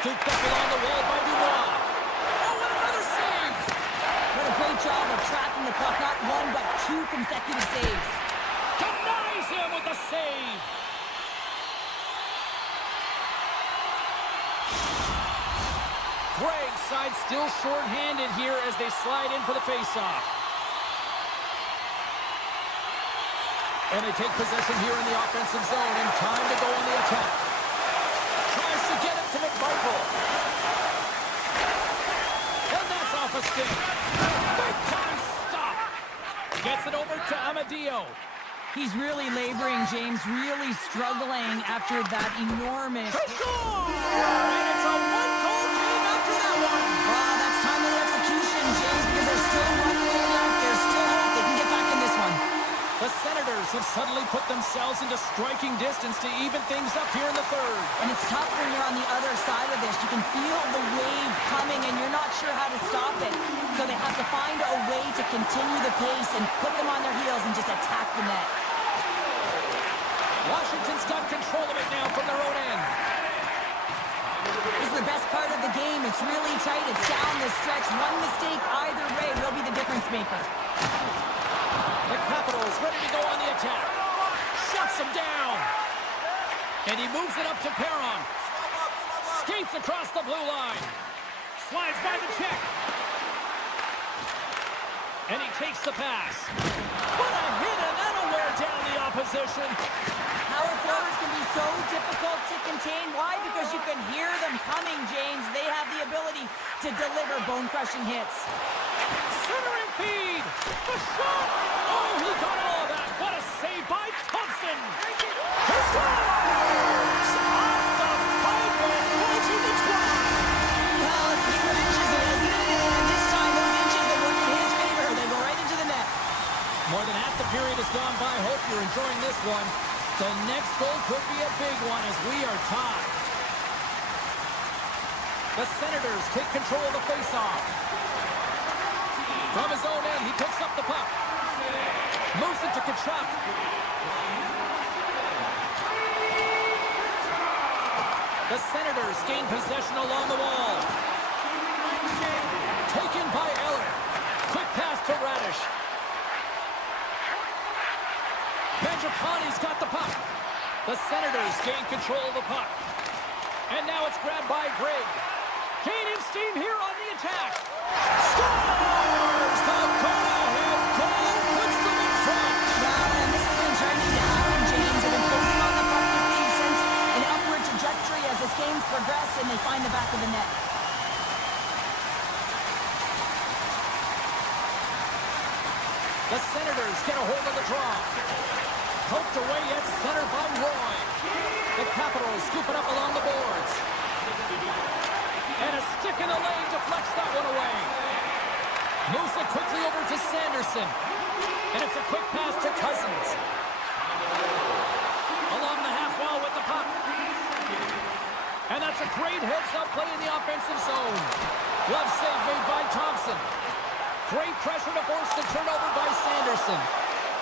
Scooped up along the wall by Dubois. Oh, and another save! What a great job of tracking the puck. Not one, but two consecutive saves. Denies him with the save! Gregg's side still short-handed here as they slide in for the face-off. And they take possession here in the offensive zone, and time to go on the attack. Tries to get it to McMichael. And that's off a stick. Big time stop. Gets it over to Amadio. He's really laboring, James, really struggling after that enormous... And it's a one-goal game after that one. Wow, that's timely execution, James, because there's still one way left. There's still hope they can get back in this one. The Senators have suddenly put themselves into striking distance to even things up here in the third. And it's tough when you're on the other side of this. You can feel the wave coming, and you're not sure how to stop it. So they have to find a way to continue the pace and put them on their heels and just attack the net. Washington's got control of it now from their own end. This is the best part of the game. It's really tight. It's down the stretch. One mistake either way will be the difference maker. The Capitals ready to go on the attack. Shuts him down. And he moves it up to Perron. Skates across the blue line. Slides by the check. And he takes the pass. What a hit, and that'll wear down the opposition. Power forwards can be so difficult to contain. Why? Because you can hear them coming, James. They have the ability to deliver bone-crushing hits. Centering feed. The shot. Oh, he got all of that. What a save by Thompson. He scores! Off the pipe and reaching the twine. Well, it's fewer inches than it is, and this time those inches that work in his favor. They go right into the net. More than half the period has gone by. Hope you're enjoying this one. The next goal could be a big one as we are tied. The Senators take control of the faceoff. From his own end, he picks up the puck. Moves it to Tkachuk. The Senators gain possession along the wall. Taken by Eller. Quick pass to Radish. Mangiapane's got the puck. The Senators gain control of the puck. And now it's grabbed by Gregg. Gaining steam here on the attack. Scores! The go-ahead goal puts them in front. Well, and this has been turning to happen, James. They've been closing on the puck with these since an upward trajectory as this game's progressed, and they find the back of the net. The Senators get a hold of the draw. Poked away yet centered by Roy. The Capitals scoop it up along the boards. And a stick in the lane deflects that one away. Moves it quickly over to Sanderson. And it's a quick pass to Cousins. Along the half wall with the puck. And that's a great heads-up play in the offensive zone. Glove save made by Thompson. Great pressure to force the turnover by Sanderson.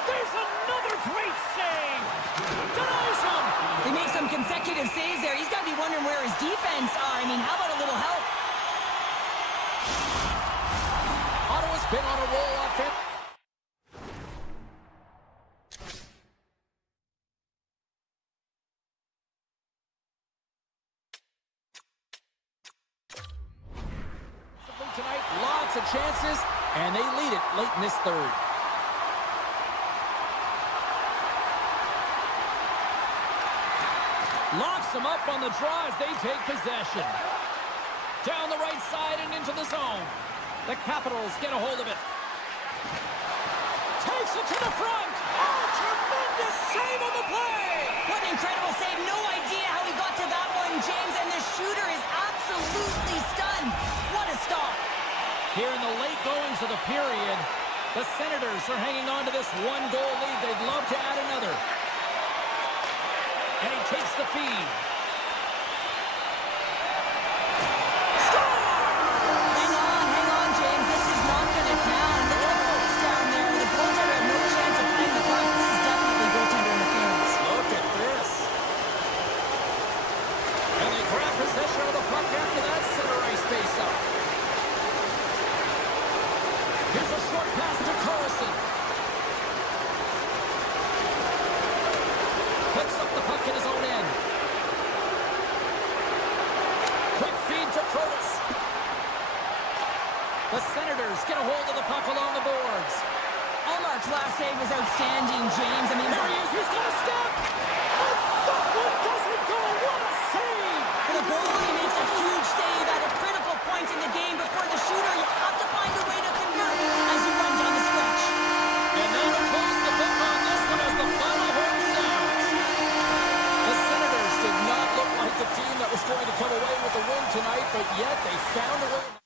There's another great save. Denies him. They make some consecutive saves there. He's got to be wondering where his defense are. I mean, how about a little help? Ottawa's been on a roll offense. Tonight, lots of chances. And they lead it late in this third. Locks them up on the draw as they take possession. Down the right side and into the zone. The Capitals get a hold of it. Takes it to the front. Oh, tremendous save on the play. What an incredible save. No idea how he got to that one, James. And the shooter is absolutely stunned. What a stop. Here in the late goings of the period, the Senators are hanging on to this one-goal lead. They'd love to add another. And he takes the feed. Hang on, James. This is not going to count. Look at the boys down there. The goaltender had no chance of playing the puck. This is definitely goaltender interference. Look at this. And they grab possession of the puck after that center ice face-off. Here's a short pass to Carlson. Picks up the puck in his own end. Quick feed to Protas. The Senators get a hold of the puck along the boards. Allmark's last save was outstanding, James. I mean, There he is. He's got a step. And that one doesn't go. What a save. the goalie makes a huge save at a critical point in the game. But for the shooter, you have to find a way to convert as you run down the stretch. And now to close the book on this one as the final horn sounds. The Senators did not look like the team that was going to come away with the win tonight, but yet they found a way.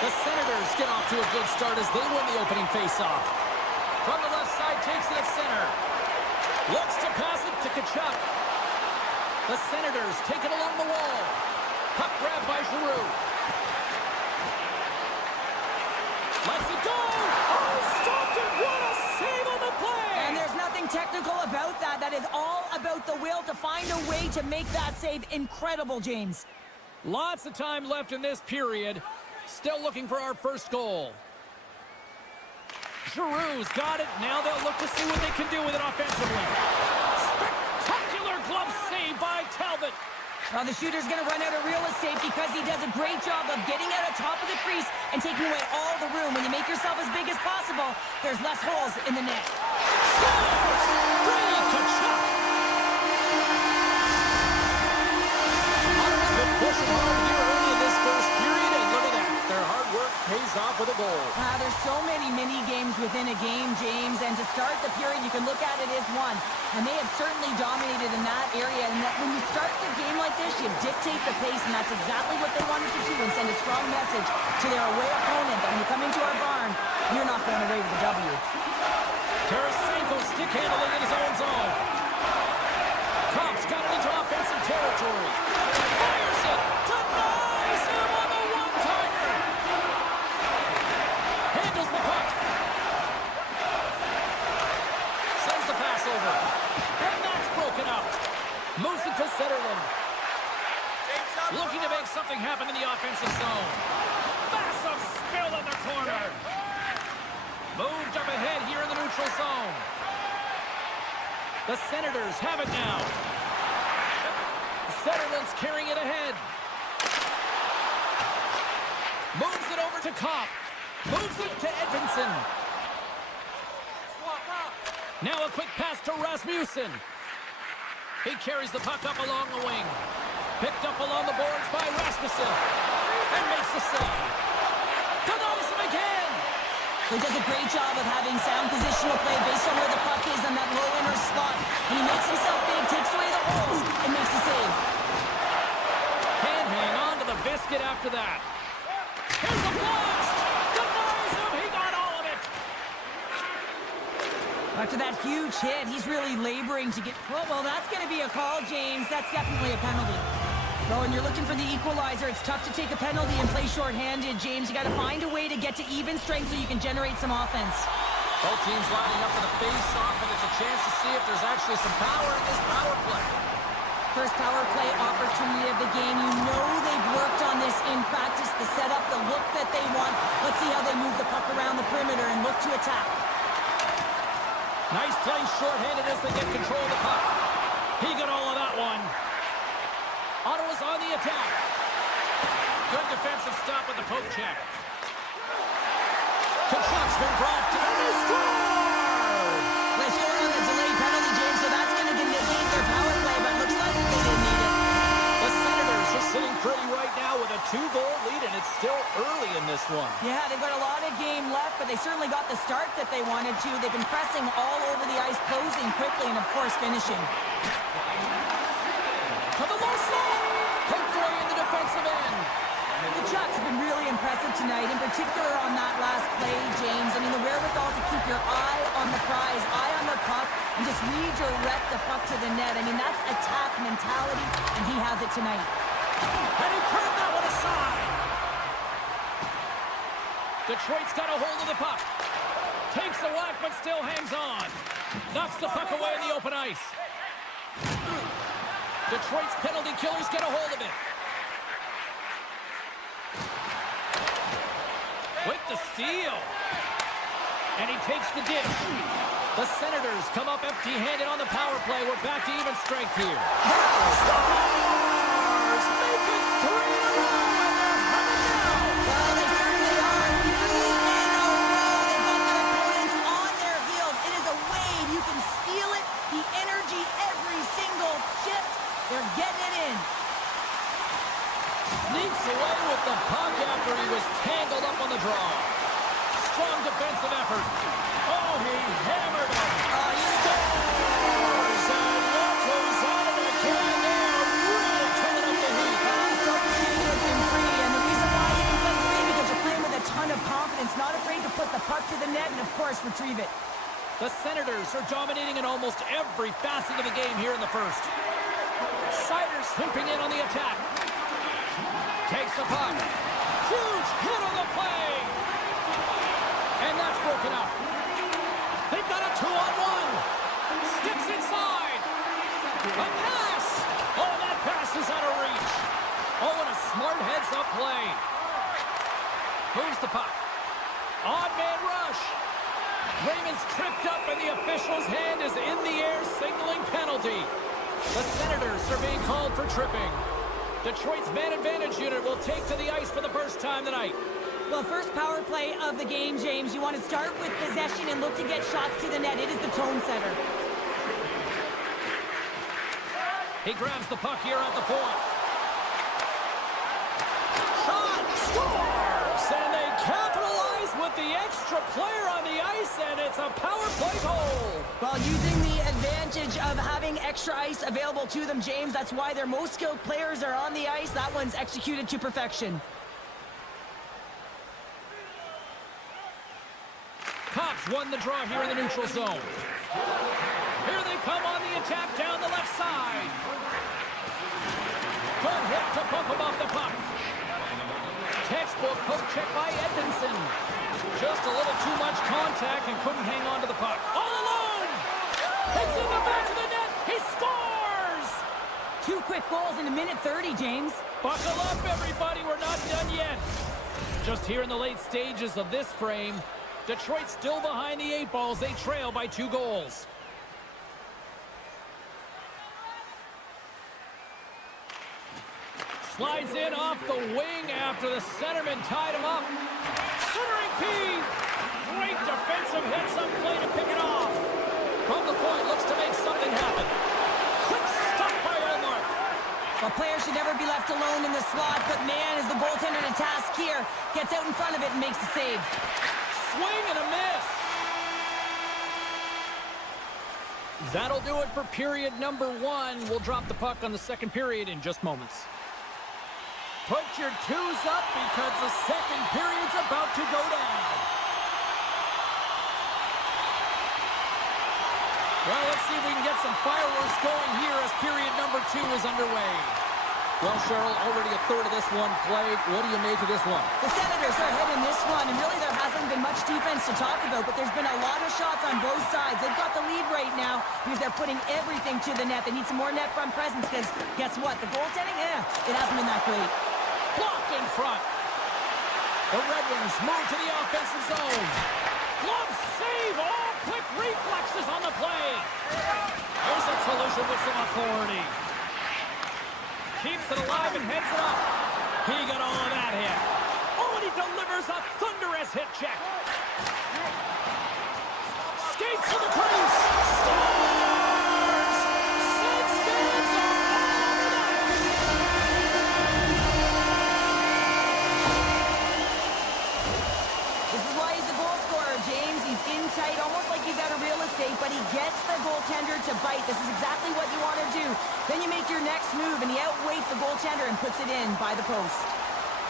The Senators get off to a good start as they win the opening faceoff. From the left side, takes it at center. Looks to pass it to Tkachuk. The Senators take it along the wall. Puck grab by Giroux. Lets it go! Oh, stopped it! What a save on the play! And there's nothing technical about that. That is all about the will to find a way to make that save incredible, James. Lots of time left in this period. Still looking for our first goal. Giroux's got it. Now they'll look to see what they can do with it offensively. Spectacular glove save by Talbot. Well, the shooter's going to run out of real estate because he does a great job of getting out of top of the crease and taking away all the room. When you make yourself as big as possible, there's less holes in the net. Scores! Tkachuk! to start the period, you can look at it as one. And they have certainly dominated in that area. And when you start the game like this, you dictate the pace, and that's exactly what they wanted to do and send a strong message to their away opponent that when you come into our barn, you're not going away with a W. Tarasenko stick handling in his own zone. Cops got it into offensive territory. Fires it. Denies him on the one-timer. Handles the puck. Sends the pass over. And that's broken up. Moves it to Zetterlund. Looking to make something happen in the offensive zone. Massive spill in the corner. Moved up ahead here in the neutral zone. The Senators have it now. Zetterlund's carrying it ahead. Moves it over to Kopp. Moves it to Edvinsson. Now a quick pass to Rasmussen. He carries the puck up along the wing. Picked up along the boards by Rasmussen. And makes the save. Denies him again. He does a great job of having sound positional play based on where the puck is on that low inner slot. And he makes himself big, takes away the holes, and makes the save. Can't hang on to the biscuit after that. Here's a blast! Denies him! He got all of it! After that huge hit, he's really laboring to get... Well, that's going to be a call, James. That's definitely a penalty. Oh, and you're looking for the equalizer. It's tough to take a penalty and play shorthanded, James. You got to find a way to get to even strength so you can generate some offense. Both teams lining up for the face-off, and it's a chance to see if there's actually some power in this power play. First power play opportunity of the game. You know they've worked on this in practice, the setup, the look that they want. Let's see how they move the puck around the perimeter and look to attack. Nice play shorthanded as they get control of the puck. He got all of that one. Ottawa's on the attack. Good defensive stop with the poke check. Kachuk's been brought down. They scored! They scored on the delayed penalty, James, so that's going to negate their power play, but looks like they didn't need it. The Senators are sitting pretty right now with a 2-goal lead, and it's still early in this one. Yeah, they've got a lot of game left, but they certainly got the start that they wanted to. They've been pressing all over the ice, closing quickly, and of course finishing. To the low side! Poked away in the defensive end. The Chucks have been really impressive tonight, in particular on that last play, James. I mean, the wherewithal to keep your eye on the prize, eye on the puck, and just redirect the puck to the net. I mean, that's attack mentality, and he has it tonight. And he turned that one aside. Detroit's got a hold of the puck. Takes the whack, but still hangs on. Knocks the puck away in the open ice. Detroit's penalty killers get a hold of it. With the steal. And he takes the dish. The Senators come up empty-handed on the power play. We're back to even strength here. Stars make it 3 in a row, and they're coming down. Well, they certainly are. 3 in a row. They've got their opponents on their heels. It is a wave. You can feel it. The energy every single shift. They're getting it in. Sneaks away with the puck after he was tangled up on the draw. Strong defensive effort. Oh, he hammered him. Scores! And look who's on it again. They are really turning up the heat. So you have been free, and the reason why you can play free because you're playing with a ton of confidence, not afraid to put the puck to the net and, of course, retrieve it. The Senators are dominating in almost every facet of the game here in the first. Siders swooping in on the attack. Takes the puck. Huge hit on the play. And that's broken up. They've got a 2-on-1. Skips inside. A pass. Oh, that pass is out of reach. Oh, and a smart heads-up play. Moves the puck. Odd man rush. Raymond's tripped up, and the official's hand is in the air, signaling penalty. The Senators are being called for tripping. Detroit's man advantage unit will take to the ice for the first time tonight. Well, first power play of the game, James. You want to start with possession and look to get shots to the net. It is the tone setter. He grabs the puck here at the point. Shot! Scores! And they capitalize with the extra extra player on the ice, and it's a power play goal. Well, using the advantage of having extra ice available to them, James, that's why their most skilled players are on the ice. That one's executed to perfection. Cops won the draw here in the neutral zone. Here they come on the attack down the left side. Good hit to bump him off the puck. Textbook poke check by Edmondson. Just a little too much contact and couldn't hang on to the puck. All alone! It's in the back of the net! He scores! 2 quick goals in a minute 30, James. Buckle up, everybody. We're not done yet. Just here in the late stages of this frame, Detroit still behind the 8 balls. They trail by 2 goals. Slides in off the wing after the centerman tied him up. Centering P. Great defensive hit. Some play to pick it off. From the point, looks to make something happen. Quick stop by Olmark. Well, players should never be left alone in the slot, but man, is the goaltender to task here. Gets out in front of it and makes the save. Swing and a miss. That'll do it for period number 1. We'll drop the puck on the second period in just moments. Put your 2s up because the second period's about to go down. Well, let's see if we can get some fireworks going here as period number 2 is underway. Well, Cheryl, already a third of this one played. What do you make of this one? The Senators are ahead in this one, and really there hasn't been much defense to talk about, but there's been a lot of shots on both sides. They've got the lead right now because they're putting everything to the net. They need some more net front presence because guess what? The goaltending, it hasn't been that great. Blocked in front. The Red Wings move to the offensive zone. Glove save. All quick reflexes on the play. There's a collision with some authority. Keeps it alive and heads it up. He got all of that hit. Oh, and he delivers a thunderous hit check. Skates to the crease. Scores! Six fans are all over that. This is why he's a goal scorer, James. He's in tight, almost like he's out of real estate, but he gets the goaltender to bite. This is exactly what you want to do. Then you make your next move, and he outweights the goaltender and puts it in by the post.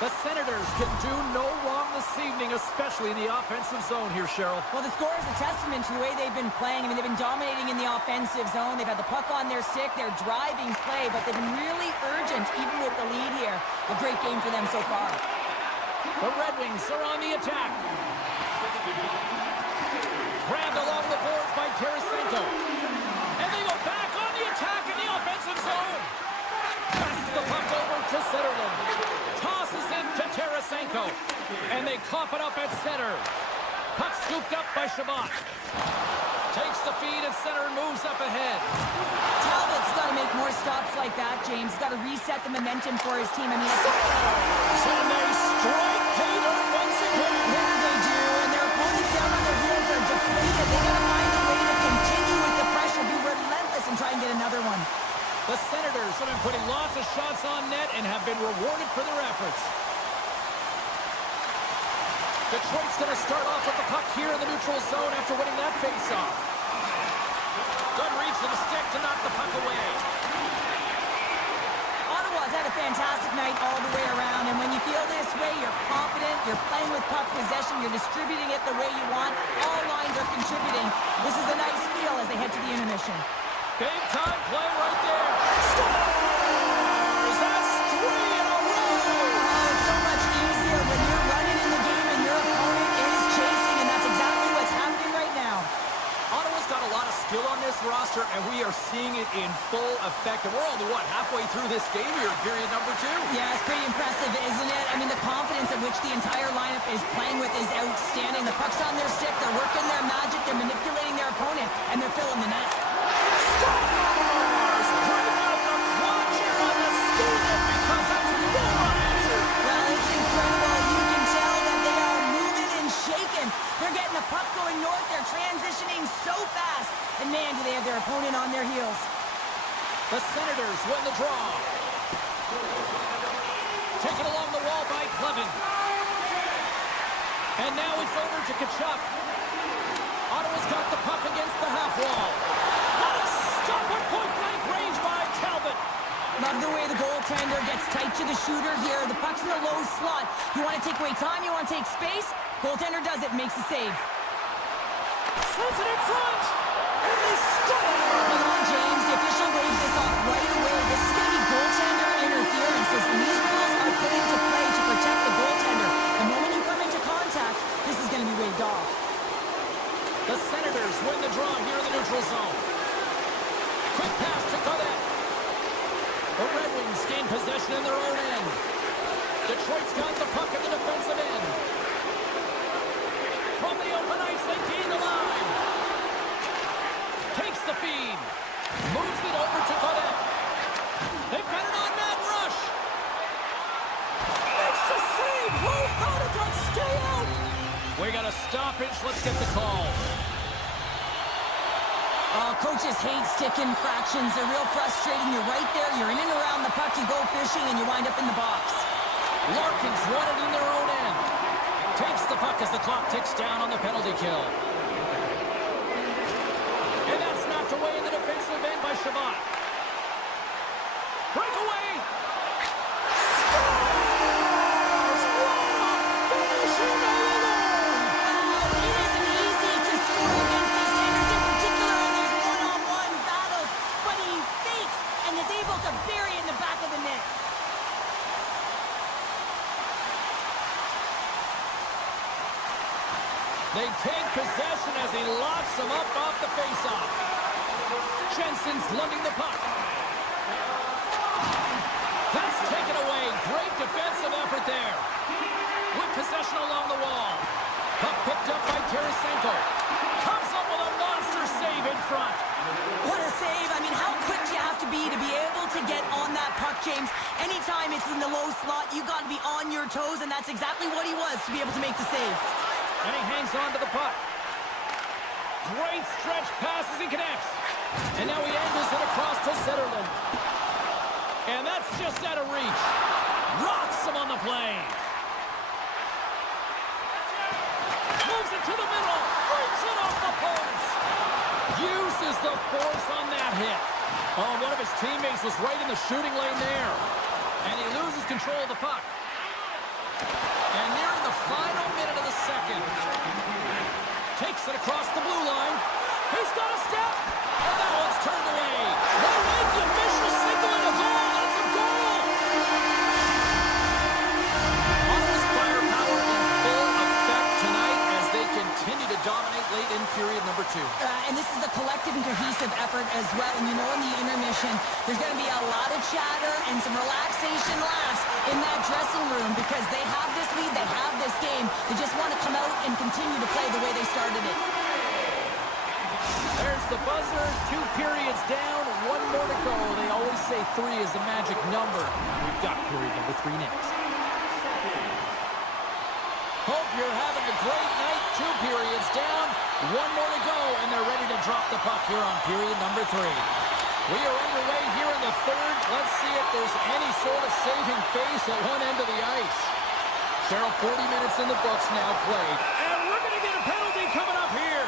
The Senators can do no wrong this evening, especially in the offensive zone here, Cheryl. Well, the score is a testament to the way they've been playing. I mean, they've been dominating in the offensive zone. They've had the puck on their stick. They're driving play, but they've been really urgent, even with the lead here. A great game for them so far. The Red Wings are on the attack. Grabbed along the boards by Tarasenko. And they go back on the attack in the offensive zone. Passes the puck over to Zetterlund. Tosses it to Tarasenko. And they cough it up at center. Puck scooped up by Shabbat. Takes the feed at center and moves up ahead. Talbot's got to make more stops like that, James. Got to reset the momentum for his team. I mean, and they strike pay dirt once again. Yeah, they do. And their opponents down on their heels are deflated. They got to find a way to continue with the pressure, be relentless, and try and get another one. The Senators have been putting lots of shots on net and have been rewarded for their efforts. Detroit's going to start off with the puck here in the neutral zone after winning that faceoff. Good reach to the stick to knock the puck away. Ottawa's had a fantastic night all the way around, and when you feel this way, you're confident, you're playing with puck possession, you're distributing it the way you want, all lines are contributing. This is a nice feel as they head to the intermission. Big time play right there. Scores! That's 3 in a row! Oh, it's so much easier when you're running in the game and your opponent is chasing, and that's exactly what's happening right now. Ottawa's got a lot of skill on this roster, and we are seeing it in full effect. And we're only, halfway through this game here, period number 2. Yeah, it's pretty impressive, isn't it? I mean, the confidence at which the entire lineup is playing with is outstanding. The puck's on their stick, they're working their magic, they're manipulating their opponent, and they're filling the net. Scores! Break out the clutch here on the school because that's no unanswered. Well, it's incredible. You can tell that they are moving and shaking. They're getting the puck going north. They're transitioning so fast. And man, do they have their opponent on their heels. The Senators win the draw. Taken along the wall by Clevin. And now it's over to Kachuk. Ottawa's got the puck against the half wall. What a stop at point-blank range by Talbot. Love the way the goaltender gets tight to the shooter here. The puck's in the low slot. You want to take away time, you want to take space. Goaltender does it, makes the save. Sends it in front. And they score. Hang on, James. The official waved this off right away. This is going to be goaltender interference. As these rules are put into play to protect the goaltender. The moment you come into contact, this is going to be waved off. The Senators win the draw here in the neutral zone. Quick pass to Colette. The Red Wings gain possession in their own end. Detroit's got the puck in the defensive end. From the open ice, they gain the line. Takes the feed. Moves it over to Colette. They've got it on man rush. Makes the save. How did that stay out? We got a stoppage. Let's get the call. Coaches hate stick infractions. They're real frustrating. You're right there. You're in and around the puck. You go fishing, and you wind up in the box. Larkins won it in their own end. Takes the puck as the clock ticks down on the penalty kill. And that's knocked away in the defensive end by Shabbat. Breakaway. Scores! Finishing all alone. It isn't easy to score against these Senators in particular in these one-on-one battles, but he fakes and is able to bury it in the back of the net. They take possession as he locks them up off the faceoff. Jensen's lunging the puck. That's taken away. Great defensive effort there. With possession along the wall. Puck picked up by Tarasenko. Comes up with a monster save in front. What a save. I mean, how quick do you have to be able to get on that puck, James? Anytime it's in the low slot, you got to be on your toes, and that's exactly what he was to be able to make the save. And he hangs on to the puck. Great stretch passes and connects. And now he angles it across to Zetterlund. And that's just out of reach. Rocks him on the play. Moves it to the middle. Brings it off the post. Uses the force on that hit. Oh, one of his teammates was right in the shooting lane there. And he loses control of the puck. And nearing the final minute of the second. Takes it across the blue line. He's got a step. And that one's turned away. No way, the official signaling a goal. That's a goal. Ottawa's firepower in full effect tonight as they continue to dominate late in period number 2. And this is a collective and cohesive effort as well. And you know in the intermission, there's going to be a lot of chatter and some relaxation laughs in that dressing room because they have this lead, they have this game. They just want to come out and continue to play the way they started it. There's the buzzer. 2 periods down. 1 more to go. They always say 3 is the magic number. We've got period number 3 next. Hope you're having a great night. 2 periods down. 1 more to go, and they're ready to drop the puck here on period number 3. We are underway here in the third. Let's see if there's any sort of saving face at one end of the ice. Cheryl, 40 minutes in the books now played. And we're going to get a penalty coming up here.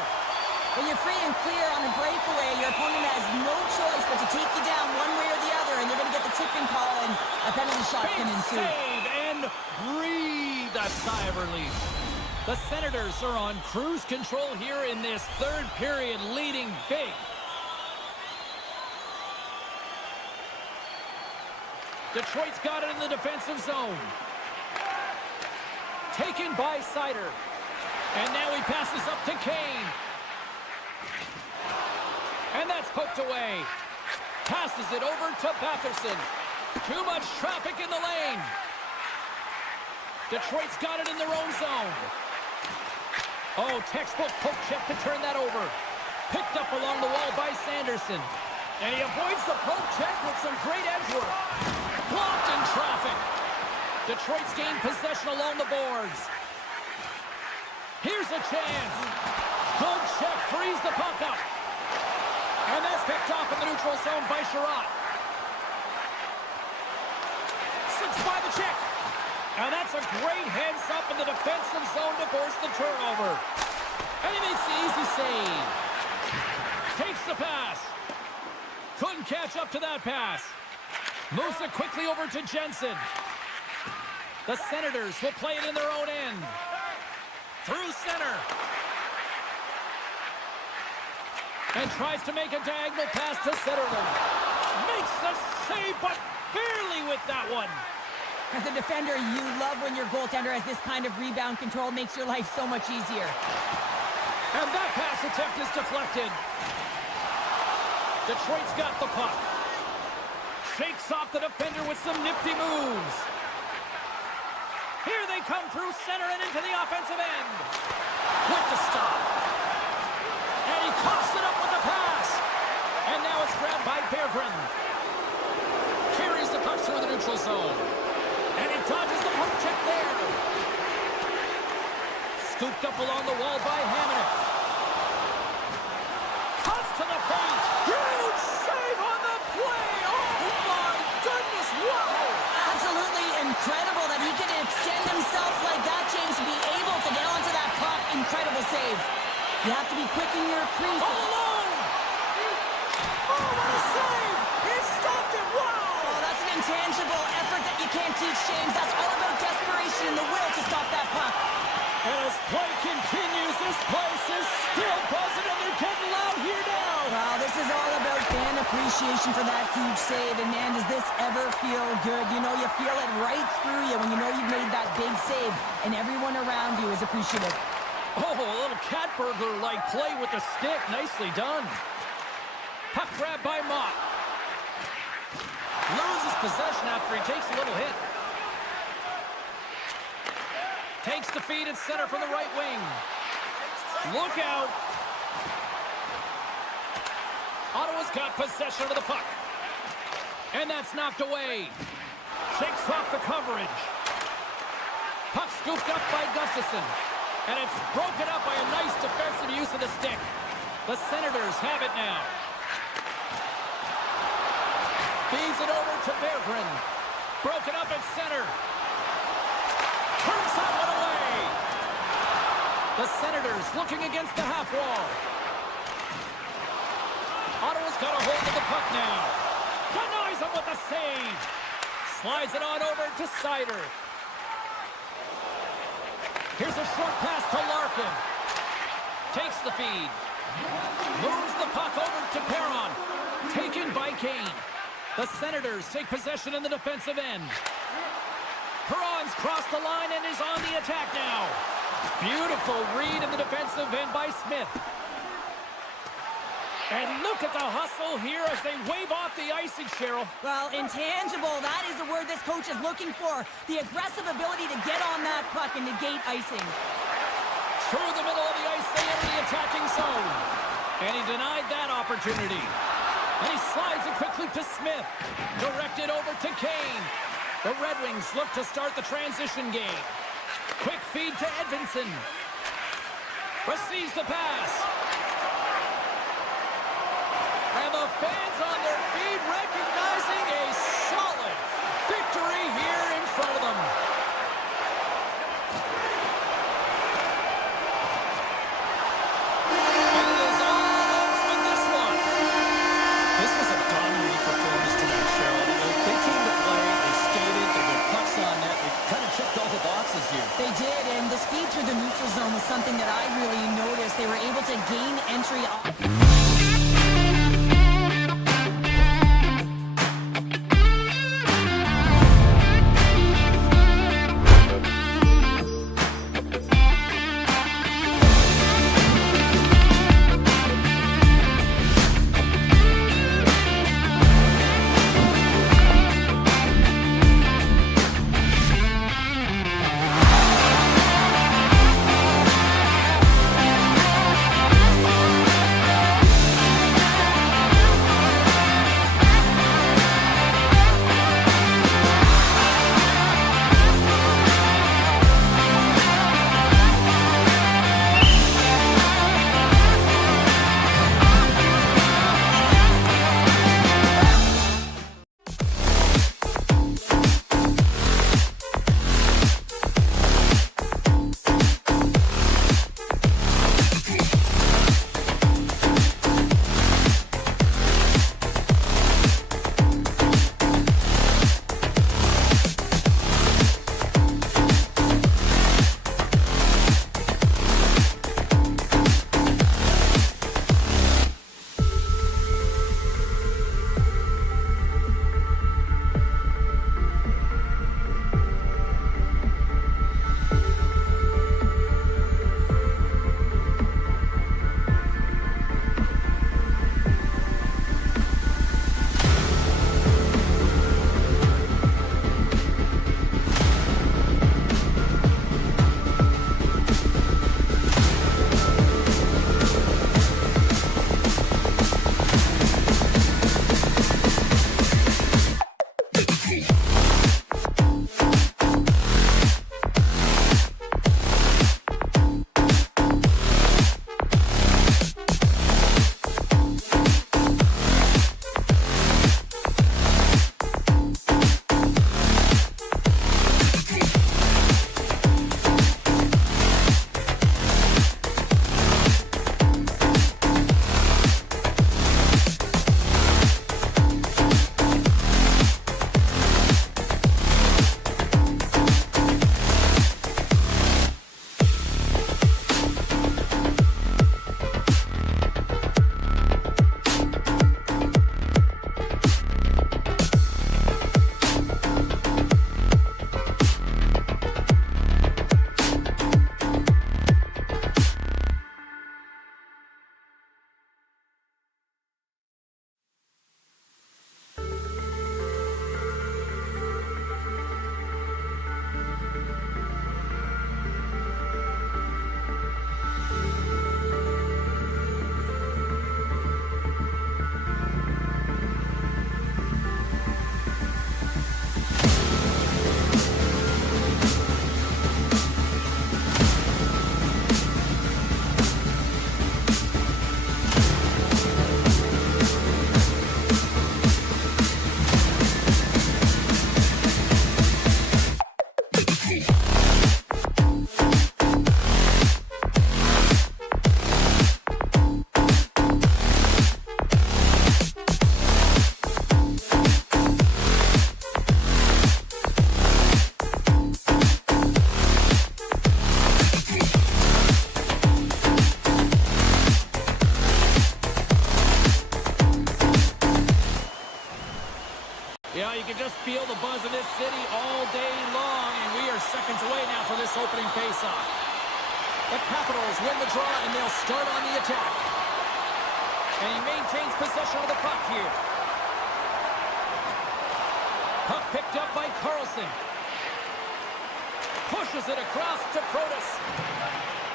When you're free and clear on a breakaway, your opponent has no choice but to take you down one way or the other, and they're going to get the tipping call, and a penalty shot can ensue. Save and breathe a sigh of relief. The Senators are on cruise control here in this third period, leading big. Detroit's got it in the defensive zone. Taken by Sider. And now he passes up to Kane. And that's poked away. Passes it over to Batherson. Too much traffic in the lane. Detroit's got it in their own zone. Oh, textbook poke check to turn that over. Picked up along the wall by Sanderson. And he avoids the poke check with some great edge work. Blocked in traffic. Detroit's gained possession along the boards. Here's a chance. Good check, frees the puck up. And that's picked off in the neutral zone by Sherratt. Slips by the check. And that's a great heads up in the defensive zone to force the turnover. And he makes the easy save. Takes the pass. Couldn't catch up to that pass. Moves it quickly over to Jensen. The Senators will play it in their own end. Through center. And tries to make a diagonal pass to Zetterlund. Makes the save, but barely with that one. As a defender, you love when your goaltender has this kind of rebound control. Makes your life so much easier. And that pass attempt is deflected. Detroit's got the puck. Shakes off the defender with some nifty moves. Here they come through center and into the offensive end. With the stop. And he coughs it up with the pass. And now it's grabbed by Berggren. Carries the puck through the neutral zone. And he dodges the poke check there. Scooped up along the wall by Hamonic. Cuts to the paint. Huge save on the play. Oh my goodness, wow. Absolutely incredible that he can extend himself like that, James, to be able to get onto that puck. Incredible save. You have to be quick in your crease. All alone. Oh, what a save. He stopped it. Wow. Oh, that's an intangible effort that you can't teach, James. That's all about desperation and the will to stop that puck. And as play continues, this place is still buzzing, and they're getting loud here now. Well, this is all about fan appreciation for that huge save. And man, does this ever feel good? You know, you feel it right through you when you know you've made that big save, and everyone around you is appreciative. Oh, a little cat burglar-like play with the stick. Nicely done. Puck grab by Mott. Loses possession after he takes a little hit. Takes the feed at center from the right wing. Look out. Ottawa's got possession of the puck. And that's knocked away. Shakes off the coverage. Puck scooped up by Gustafsson. And it's broken up by a nice defensive use of the stick. The Senators have it now. Feeds it over to Berggren. Broken up at center. Turns that one away. The Senators looking against the half wall. Ottawa's got a hold of the puck now. Denies him with the save. Slides it on over to Seider. Here's a short pass to Larkin. Takes the feed. Moves the puck over to Perron. Taken by Kane. The Senators take possession in the defensive end. Perron's crossed the line and is on the attack now. Beautiful read in the defensive end by Smith. And look at the hustle here as they wave off the icing, Cheryl. Well, intangible, that is the word this coach is looking for. The aggressive ability to get on that puck and negate icing. Through the middle of the ice, they enter the attacking zone. And he denied that opportunity. And he slides it quickly to Smith. Directed over to Kane. The Red Wings look to start the transition game. Quick feed to Edvinsson. Receives the pass. And the fans on their feet recognizing a solid victory here in front of them. And it is all over with this one. This was a dominating performance tonight, Cheryl. They came to play, they skated, they got pucks on net, they kind of checked all the boxes here. They did, and the speed through the neutral zone was something that I really noticed. They were able to gain entry off. seconds away now for this opening faceoff. The Capitals win the draw, and they'll start on the attack. And he maintains possession of the puck here. Puck picked up by Carlson. Pushes it across to Protas.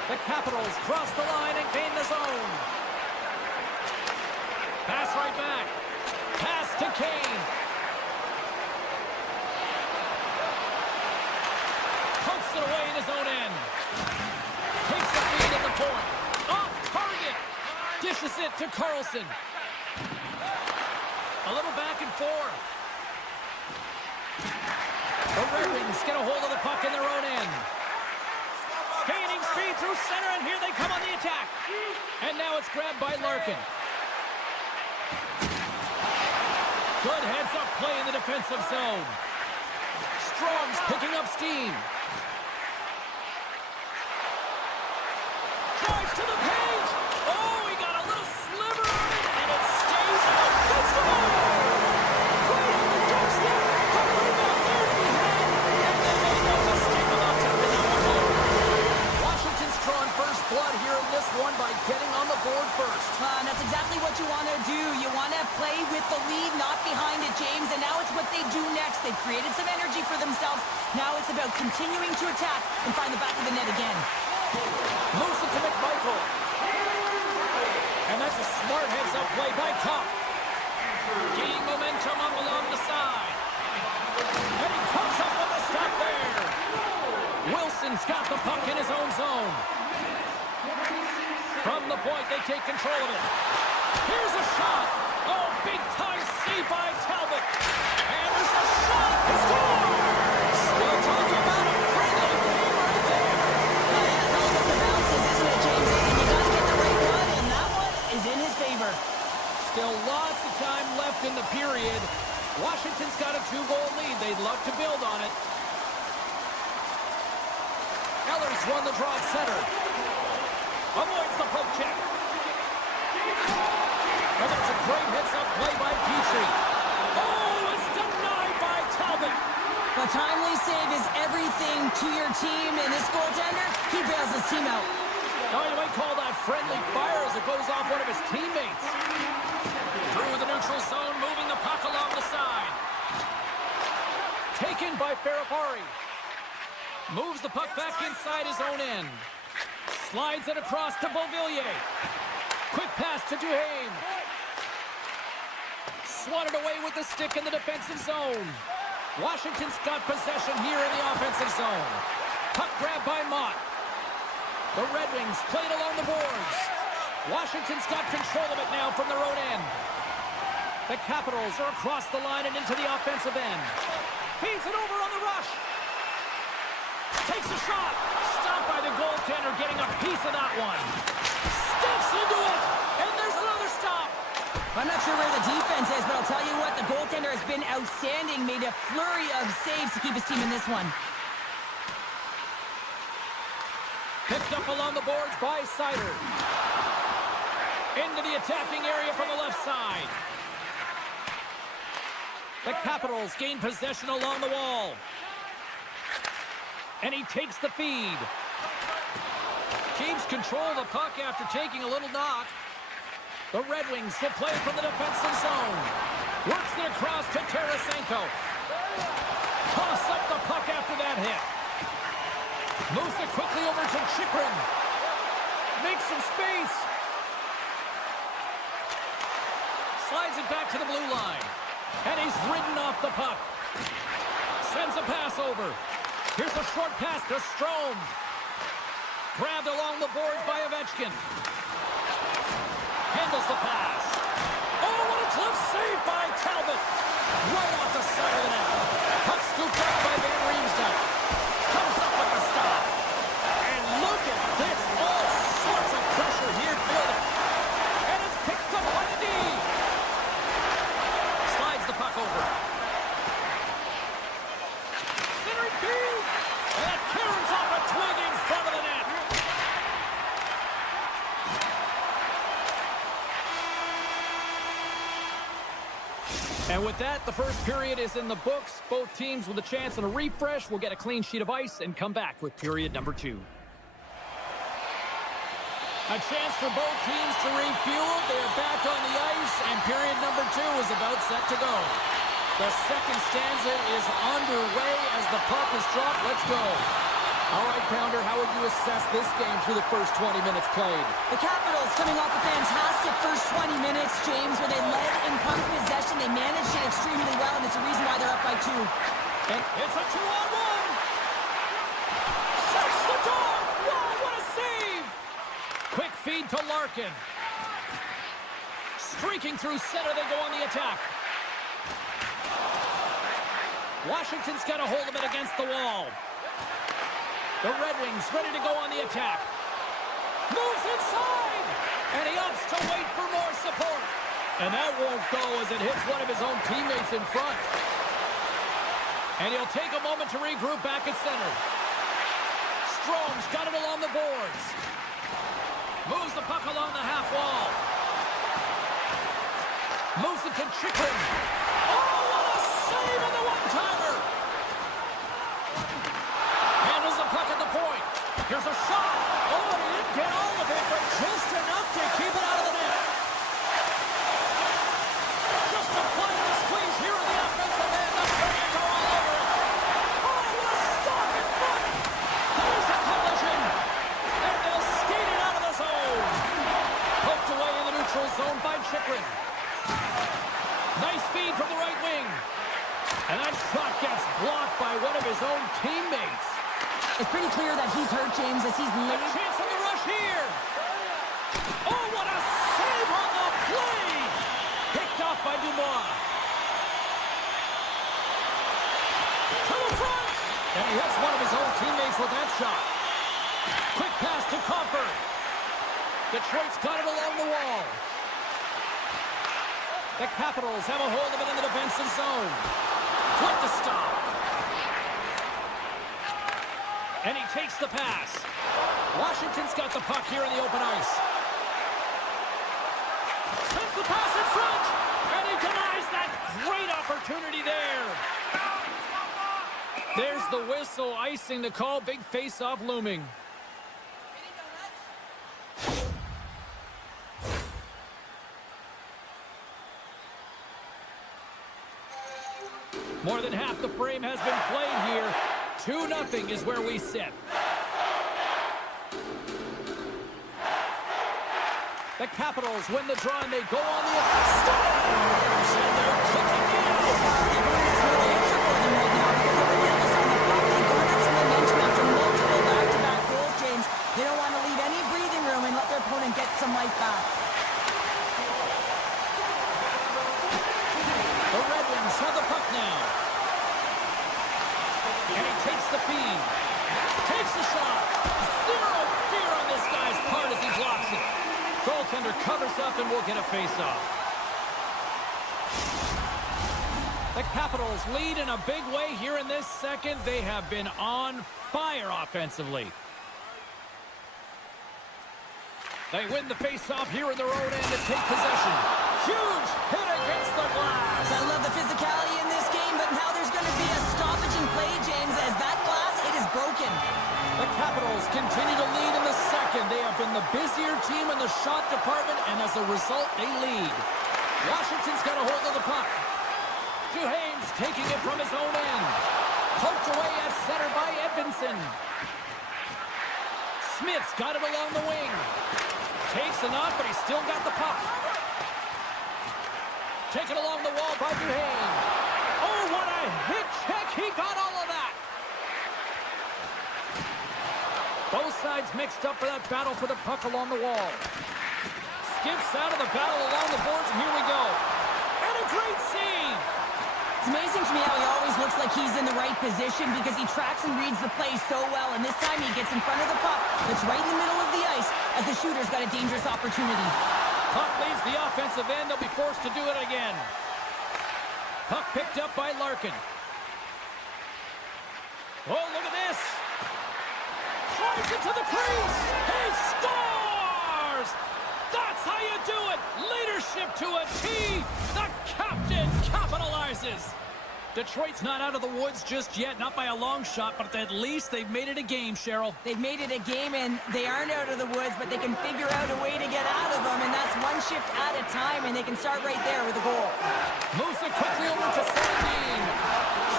The Capitals cross the line and gain the zone. Pass right back. Pass to Kane. Pokes it away in his own end. Takes the feed at the point. Off target. Dishes it to Carlson. A little back and forth. The Red Wings get a hold of the puck in their own end. Gaining speed through center, and here they come on the attack. And now it's grabbed by Larkin. Good heads-up play in the defensive zone. Strom's picking up steam. Drives to the paint. Oh, he got a little sliver on it, and it stays out. That's the ball. Right on the doorstep. The rebound there to be had. And then they know the stick about tapping that one home. Washington's drawing first blood here in this one by getting on the board first. And that's exactly what you want to do. You want to play with the lead, not behind it, James. And now it's what they do next. They've created some energy for themselves. Now it's about continuing to attack and find the back of the net again. Moves it to McMichael. And that's a smart heads-up play by Cup. Gaining momentum up along the side. And he comes up with a stop there. Wilson's got the puck in his own zone. From the point, they take control of it. Here's a shot. Oh, big-time save by Talbot. And there's a shot. He scores! We'll talk about a friendly game right there. It's all about the bounces, isn't it, James? And you got to get the right one, and that one is in his favor. Still lots of time left in the period. Washington's got a 2-goal lead. They'd love to build on it. Eller's won the draw at center. Avoids the poke check. And that's a great heads-up play by Petrie. Oh, it's denied by Talbot. A timely save is everything to your team, and this goaltender, he bails his team out. Now you might call that friendly fire as it goes off one of his teammates. Through the neutral zone, moving the puck along the side. Taken by Ferrapari. Moves the puck back inside his own end. Slides it across to Beauvillier. Quick pass to Duhaime. Swatted away with the stick in the defensive zone. Washington's got possession here in the offensive zone. Puck grabbed by Mott. The Red Wings played along the boards. Washington's got control of it now from their own end. The Capitals are across the line and into the offensive end. Feeds it over on the rush. Takes a shot. Stopped by the goaltender, getting a piece of that one. Steps into it, and there's another stop. I'm not sure where the defense is, but I'll tell you what, the goaltender has been outstanding. Made a flurry of saves to keep his team in this one. Picked up along the boards by Seider. Into the attacking area from the left side. The Capitals gain possession along the wall. And he takes the feed. Keeps control of the puck after taking a little knock. The Red Wings will play from the defensive zone. Works it across to Tarasenko. Toss up the puck after that hit. Moves it quickly over to Chychrun. Makes some space. Slides it back to the blue line. And he's ridden off the puck. Sends a pass over. Here's a short pass to Strome. Grabbed along the boards by Ovechkin. Handles the pass. Oh, what a close save by Talbot. Right off the side of the net. Puck scooped up by Van Riemsdyk. Comes up with the stop. And look at this. All sorts of pressure here building. And it's picked up by the D. Slides the puck over. Centering feed. And Karen's off a twig in front of the net. And with with that, the first period is in the books. Both teams with a chance and a refresh will get a clean sheet of ice and come back with period number 2. A chance for both teams to refuel. They're back on the ice, and period number 2 is about set to go. The second stanza is underway as the puck is dropped. Let's go. All right, Pounder, how would you assess this game through the first 20 minutes played? The Capitals coming off a fantastic first 20 minutes, James, where they led in puck possession. They managed it extremely well, and it's a reason why they're up by 2. And it's a 2-on-1. Shuts the door. Whoa, what a save. Quick feed to Larkin. Streaking through center, they go on the attack. Washington's got a hold of it against the wall. The Red Wings ready to go on the attack. Moves inside! And he opts to wait for more support. And that won't go as it hits one of his own teammates in front. And he'll take a moment to regroup back at center. Strome's got it along the boards. Moves the puck along the half wall. Moves it to Chikrin. Oh, what a save on the one-timer! Handles the puck at the point. Here's a shot. Oh, he didn't get all of it, but just enough to keep it out of the net. Just applying the squeeze here in the offensive end. The fans are all over it. Oh, what a stop in front. There's a collision. And they'll skate it out of the zone. Poked away in the neutral zone by Chikrin. Nice feed from the right wing. And that shot gets blocked by one of his own teammates. It's pretty clear that he's hurt, James, as he's late. A chance on the rush here. Oh, what a save on the play. Picked off by Dubois. To the front. And he hits one of his own teammates with that shot. Quick pass to Comfer. Detroit's got it along the wall. The Capitals have a hold of it in the defensive zone. With the stop. And he takes the pass. Washington's got the puck here in the open ice. Sends the pass in front. And he denies that great opportunity there. There's the whistle, icing the call. Big face-off looming. More than half the frame has been played here. 2-0 is where we sit. The Capitals win the draw and they go on the Stars! And they're cooking now. That's no answer for them right now because they're relentless on the puck. They garnered some momentum after multiple back-to-back goals, James. They don't want to leave any breathing room and let their opponent get some life back. The Red Wings have the puck now. And he takes the feed. Takes the shot. Zero fear on this guy's part as he blocks it. Goaltender covers up and will get a face-off. The Capitals lead in a big way here in this second. They have been on fire offensively. They win the face-off here in their own end to take possession. Huge hit against the glass. I love the physicality in this game, but now there's going to be a stoppage in play, James, as that glass, it is broken. The Capitals continue to lead in the second. They have been the busier team in the shot department, and as a result, they lead. Washington's got a hold of the puck. Duhaime's taking it from his own end. Poked away at center by Edvinsson. Smith's got it along the wing. Takes enough, but he's still got the puck. Taken along the wall by Duhaime. Oh, what a hit check. He got all of that. Both sides mixed up for that battle for the puck along the wall. Skips out of the battle along the boards, and here we go. And a great save. It's amazing to me how he always looks like he's in the right position because he tracks and reads the play so well. And this time he gets in front of the puck that's right in the middle of the ice as the shooter's got a dangerous opportunity. Puck leaves the offensive end. They'll be forced to do it again. Puck picked up by Larkin. Oh, look at this. Drives it to the crease. He scores! That's how you do it. Leadership to a T. The captain capitalizes. rises. Detroit's not out of the woods just yet, not by a long shot, but at least they've made it a game, Cheryl. They've made it a game, and they aren't out of the woods, but they can figure out a way to get out of them, and that's one shift at a time, and they can start right there with a goal. Moves it quickly over to Sandin.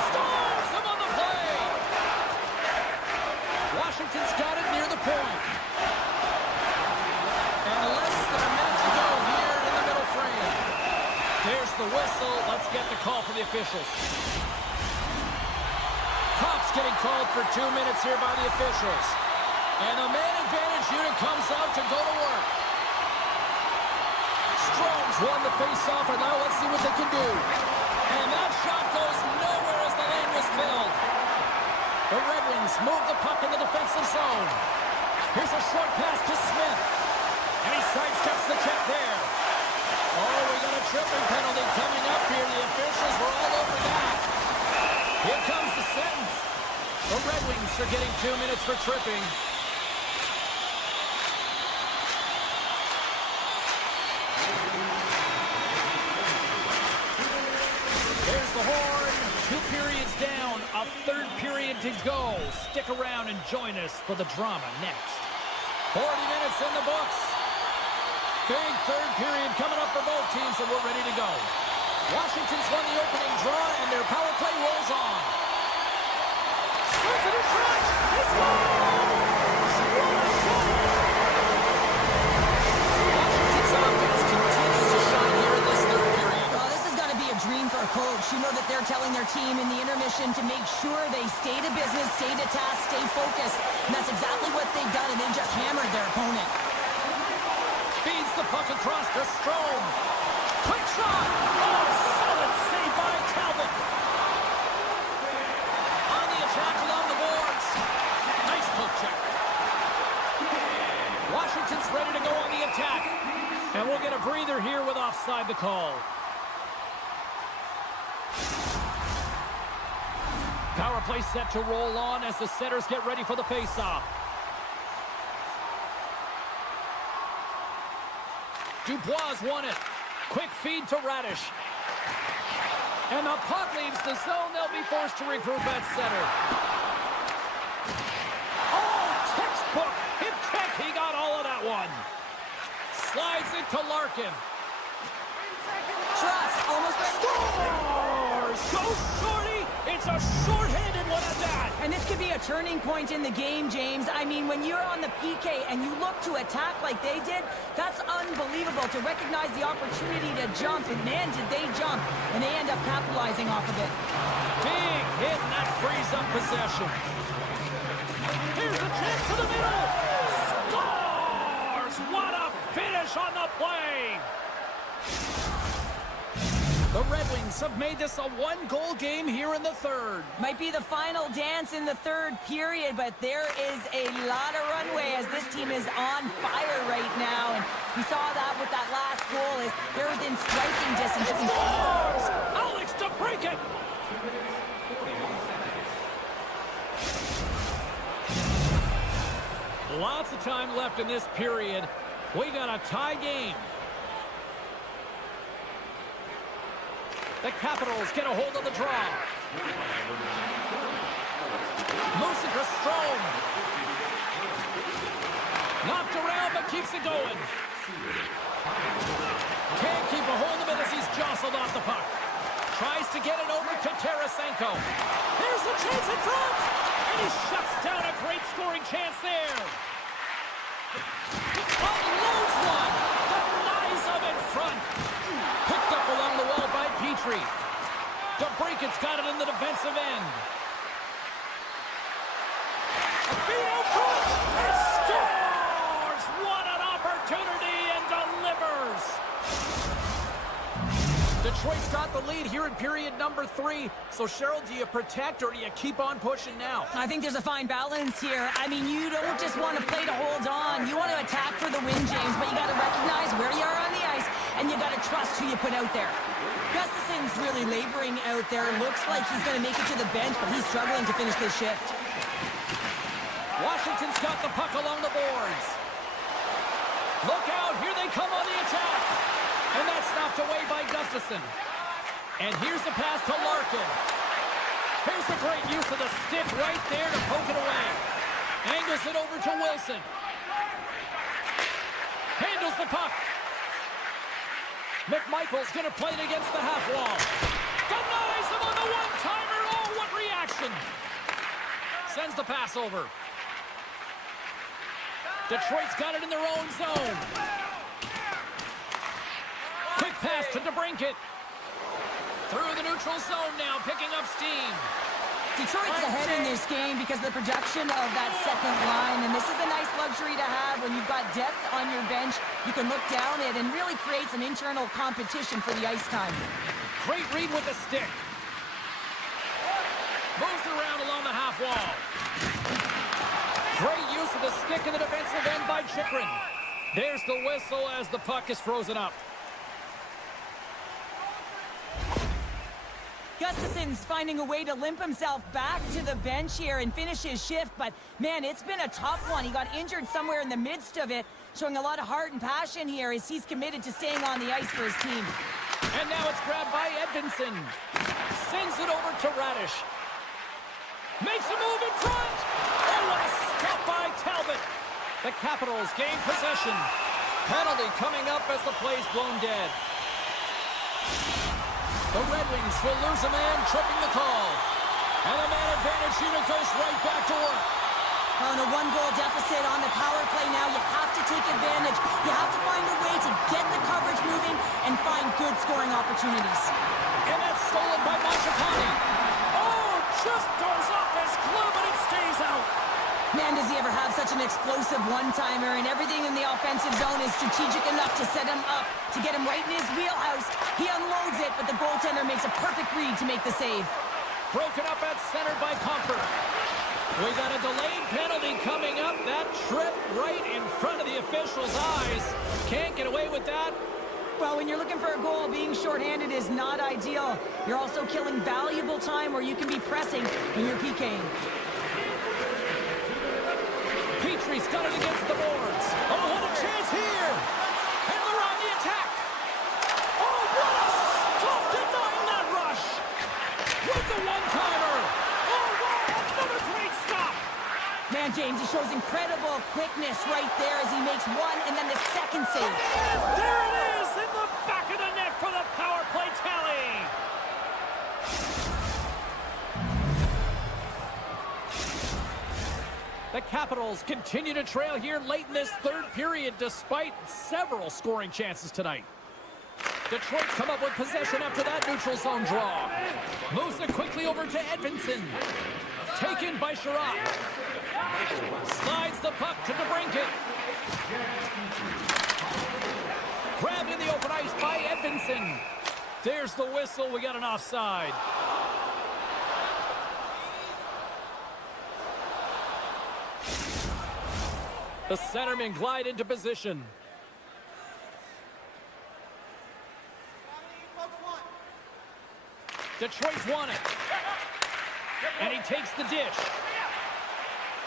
Scores him on the play. Washington's got it near the point. And less than a minute to go here in the middle frame. There's the whistle. Let's get the call from the officials. Cop's getting called for 2 minutes here by the officials. And the man advantage unit comes out to go to work. Strong's won the face-off, and now let's see what they can do. And that shot goes nowhere as the lane was filled. The Red Wings move the puck in the defensive zone. Here's a short pass to Smith. And he sidesteps the check there. Oh, we got a tripping penalty coming up here. The officials were all over that. Here comes the sentence. The Red Wings are getting 2 minutes for tripping. There's the horn. 2 periods down. A third period to go. Stick around and join us for the drama next. 40 minutes in the books. Big third period coming up for both teams, and we're ready to go. Washington's won the opening draw, and their power play rolls on. Shoots it in front. He scores! What a shot! Washington's offense continues to shine here in this third period. Well, this has got to be a dream for a coach. You know that they're telling their team in the intermission to make sure they stay to business, stay to task, stay focused. And that's exactly what they've done, and they've just hammered their opponent. Feeds the puck across to Strome. Quick shot! Oh, solid save by Talbot. On the attack along the boards. Nice poke check. Washington's ready to go on the attack. And we'll get a breather here with offside the call. Power play set to roll on as the Senators get ready for the faceoff. Dubois won it. Quick feed to Radish. And the puck leaves the zone. They'll be forced to regroup at center. Oh, textbook. Hip check. He got all of that one. Slides it to Larkin. Trust almost Scores! Go Shorty! It's a shorthanded one at that. And this could be a turning point in the game, James. I mean, when you're on the PK and you look to attack like they did, that's unbelievable to recognize the opportunity to jump. And man, did they jump. And they end up capitalizing off of it. Big hit, and that frees up possession. Here's a chance to the middle. Scores! What a finish on the play. The Red Wings have made this a one-goal game here in the third. Might be the final dance in the third period, but there is a lot of runway as this team is on fire right now. And we saw that with that last goal is they're within striking distance. Scores! Alex to break it! Lots of time left in this period. We got a tie game. The Capitals get a hold of the draw. Moves it to Strome. Knocked around, but keeps it going. Can't keep a hold of it as he's jostled off the puck. Tries to get it over to Tarasenko. Here's the chance in front. And he shuts down a great scoring chance there. Unloads one. Denies him in front. Picked up along the wall by Petrie. DeBrinket's got it in the defensive end. A feed out front. And scores! What an opportunity and delivers. Detroit's got the lead here in period number 3. So, Cheryl, do you protect or do you keep on pushing now? I think there's a fine balance here. I mean, you don't just want to play to hold on. You want to attack for the win, James, but you got to recognize where you are on the ice, and you got to trust who you put out there. Gustafson's really laboring out there. Looks like he's going to make it to the bench, but he's struggling to finish this shift. Washington's got the puck along the boards. Look out, here they come on the attack. And that's knocked away by Gustafson. And here's the pass to Larkin. Here's a great use of the stick right there to poke it away. Angles it over to Wilson. Handles the puck. McMichael's going to play it against the half wall. Denies him on the one-timer. Oh, what reaction. Sends the pass over. Detroit's got it in their own zone. Quick pass to DeBrincat. Through the neutral zone now, picking up steam. Detroit's ahead in this game because of the production of that second line, and this is a nice luxury to have when you've got depth on your bench. You can look down it and really create some internal competition for the ice time. Great read with the stick. Moves around along the half wall. Great use of the stick in the defensive end by Chychrun. There's the whistle as the puck is frozen up. Gustafson's finding a way to limp himself back to the bench here and finish his shift, but man, it's been a tough one. He got injured somewhere in the midst of it, showing a lot of heart and passion here as he's committed to staying on the ice for his team. And now it's grabbed by Edvinsson. Sends it over to Radish. Makes a move in front. Oh, what a stop by Talbot. The Capitals gain possession. Penalty coming up as the play's blown dead. The Red Wings will lose a man, tripping the call. And a man advantage unit goes right back to work. On a one-goal deficit on the power play now, you have to take advantage. You have to find a way to get the coverage moving and find good scoring opportunities. And that's stolen by Mangiapane. Oh, just goes off his glove and it stays out. Man, does he ever have such an explosive one-timer, and everything in the offensive zone is strategic enough to set him up, to get him right in his wheelhouse. He unloads it, but the goaltender makes a perfect read to make the save. Broken up at center by Comfort. We got a delayed penalty coming up. That trip right in front of the official's eyes. Can't get away with that. Well, when you're looking for a goal, being shorthanded is not ideal. You're also killing valuable time where you can be pressing when you're PKing. Petrie's got it against the boards. Oh, what a chance here. And they're on the attack. Oh, what a stop denying that rush. With the one-timer. Oh, wow, another great stop. Man, James, he shows incredible quickness right there as he makes one and then the second save. And there it is in the back of the net for the power play tally. The Capitals continue to trail here late in this third period despite several scoring chances tonight. Detroit's come up with possession after that neutral zone draw. Moves it quickly over to Edvinsson. Taken by Sherratt. Slides the puck to DeBrincat. Grabbed in the open ice by Edvinsson. There's the whistle. We got an offside. The centermen glide into position. Detroit's won it. And he takes the dish.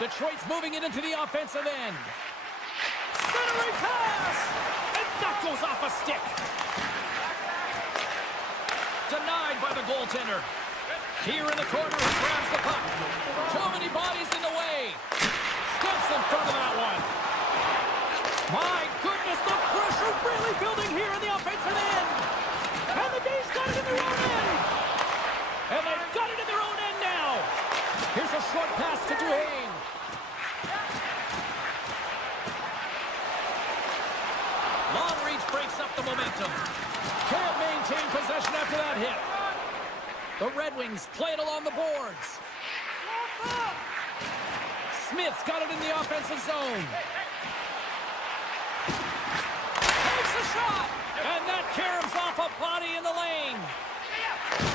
Detroit's moving it into the offensive end. Centering pass! And that goes off a stick. Denied by the goaltender. Here in the corner, he grabs the puck. Too many bodies in the way. Steps in front of that one. My goodness, the pressure really building here in the offensive end. And the D's got it in their own end. And they've got it in their own end now. Here's a short pass to Duhaime. Long reach breaks up the momentum. Can't maintain possession after that hit. The Red Wings play it along the boards. Smith's got it in the offensive zone. Takes a shot. And that caroms off a body in the lane.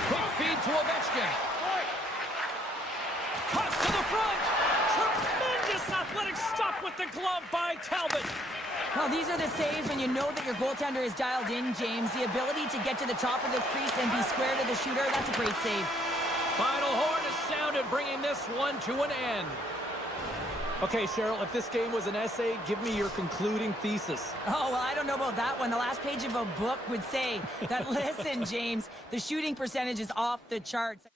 Quick feed to Ovechkin. Cuts to the front. Tremendous athletic stop with the glove by Talbot. Well, these are the saves when you know that your goaltender is dialed in, James. The ability to get to the top of the crease and be square to the shooter, that's a great save. Final horn is sounded, bringing this one to an end. Okay, Cheryl, if this game was an essay, give me your concluding thesis. Oh, well, I don't know about that one. The last page of a book would say that, listen, James, the shooting percentage is off the charts.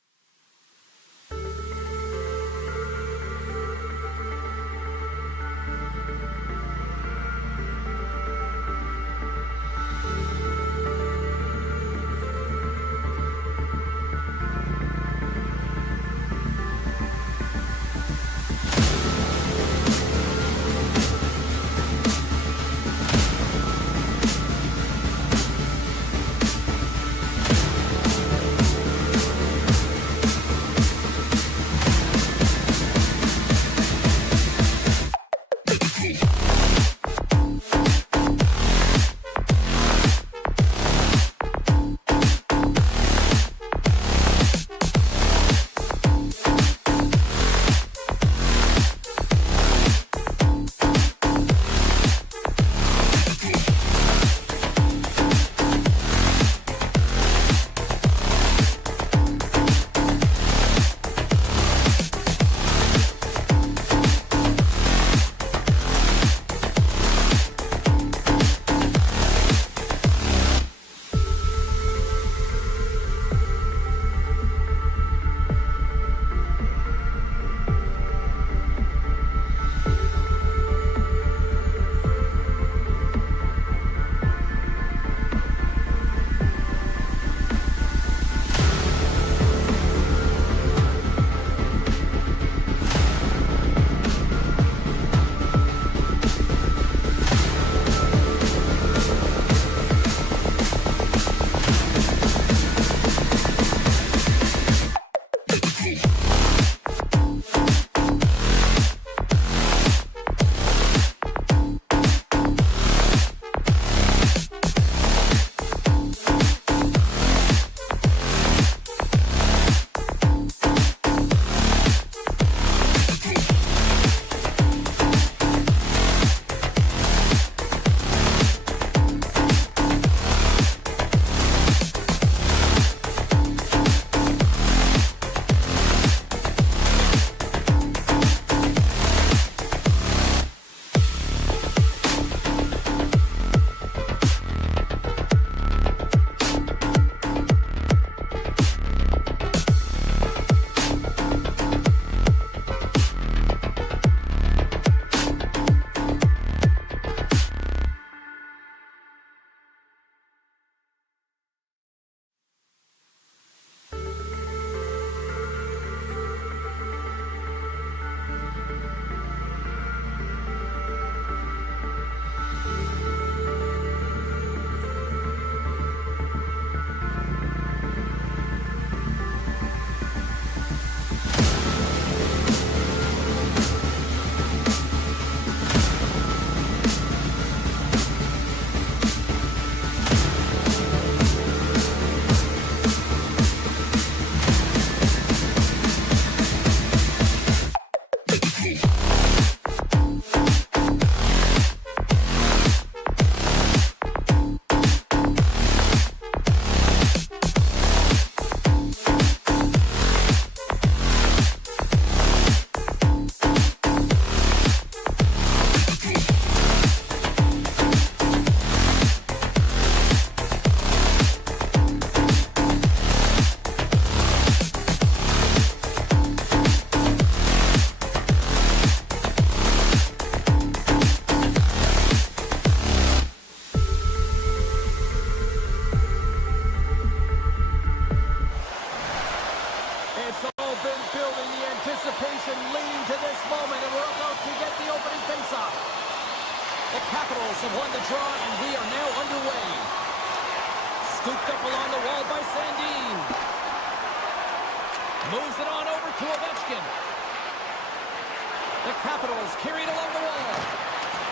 anticipation leading to this moment, and we're about to get the opening face-off. The Capitals have won the draw, and we are now underway. Scooped up along the wall by Sandin. Moves it on over to Ovechkin. The Capitals carried along the wall.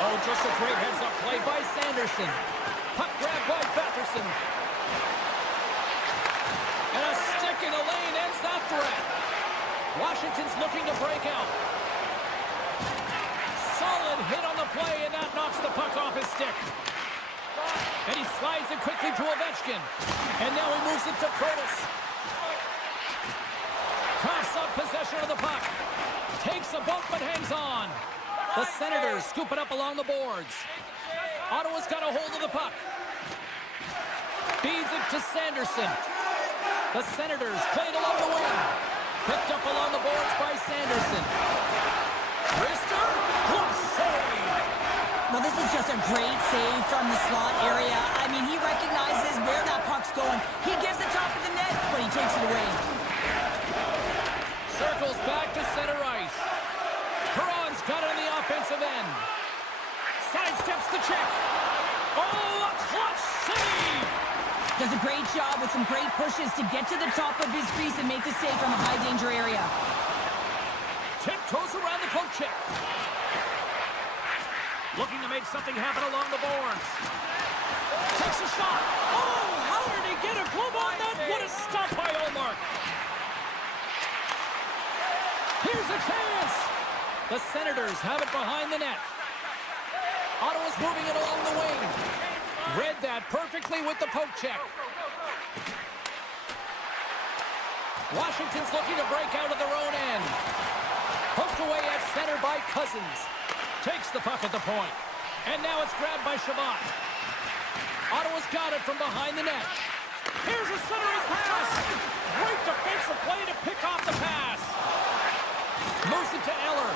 Oh, just a great heads-up play by Sanderson. Puck grab by Batherson. And a stick in the lane ends that threat. Washington's looking to break out. Solid hit on the play, and that knocks the puck off his stick. And he slides it quickly to Ovechkin. And now he moves it to Protas. Coughs up possession of the puck. Takes a bump but hangs on. The Senators scoop it up along the boards. Ottawa's got a hold of the puck. Feeds it to Sanderson. The Senators played along the wing. Picked up along the boards by Sanderson. Rister, glove save. Well, this is just a great save from the slot area. I mean, he recognizes where that puck's going. He gives the top of the net, but he takes it away. Circles back to center ice. Perron's got it on the offensive end. Sidesteps the check. Oh, a clutch save! Does a great job with some great pushes to get to the top of his crease and make the save from a high-danger area. Tiptoes around the poke check. Looking to make something happen along the boards. Takes a shot. Oh, how did he get a glove on that? What a stop by Omar. Here's a chance. The Senators have it behind the net. Ottawa's moving it along the wing. Read that perfectly with the poke check. Washington's looking to break out of their own end. Poked away at center by Cousins. Takes the puck at the point. And now it's grabbed by Shabbat. Ottawa's got it from behind the net. Here's a centering pass. Great defensive play to pick off the pass. Moves it to Eller.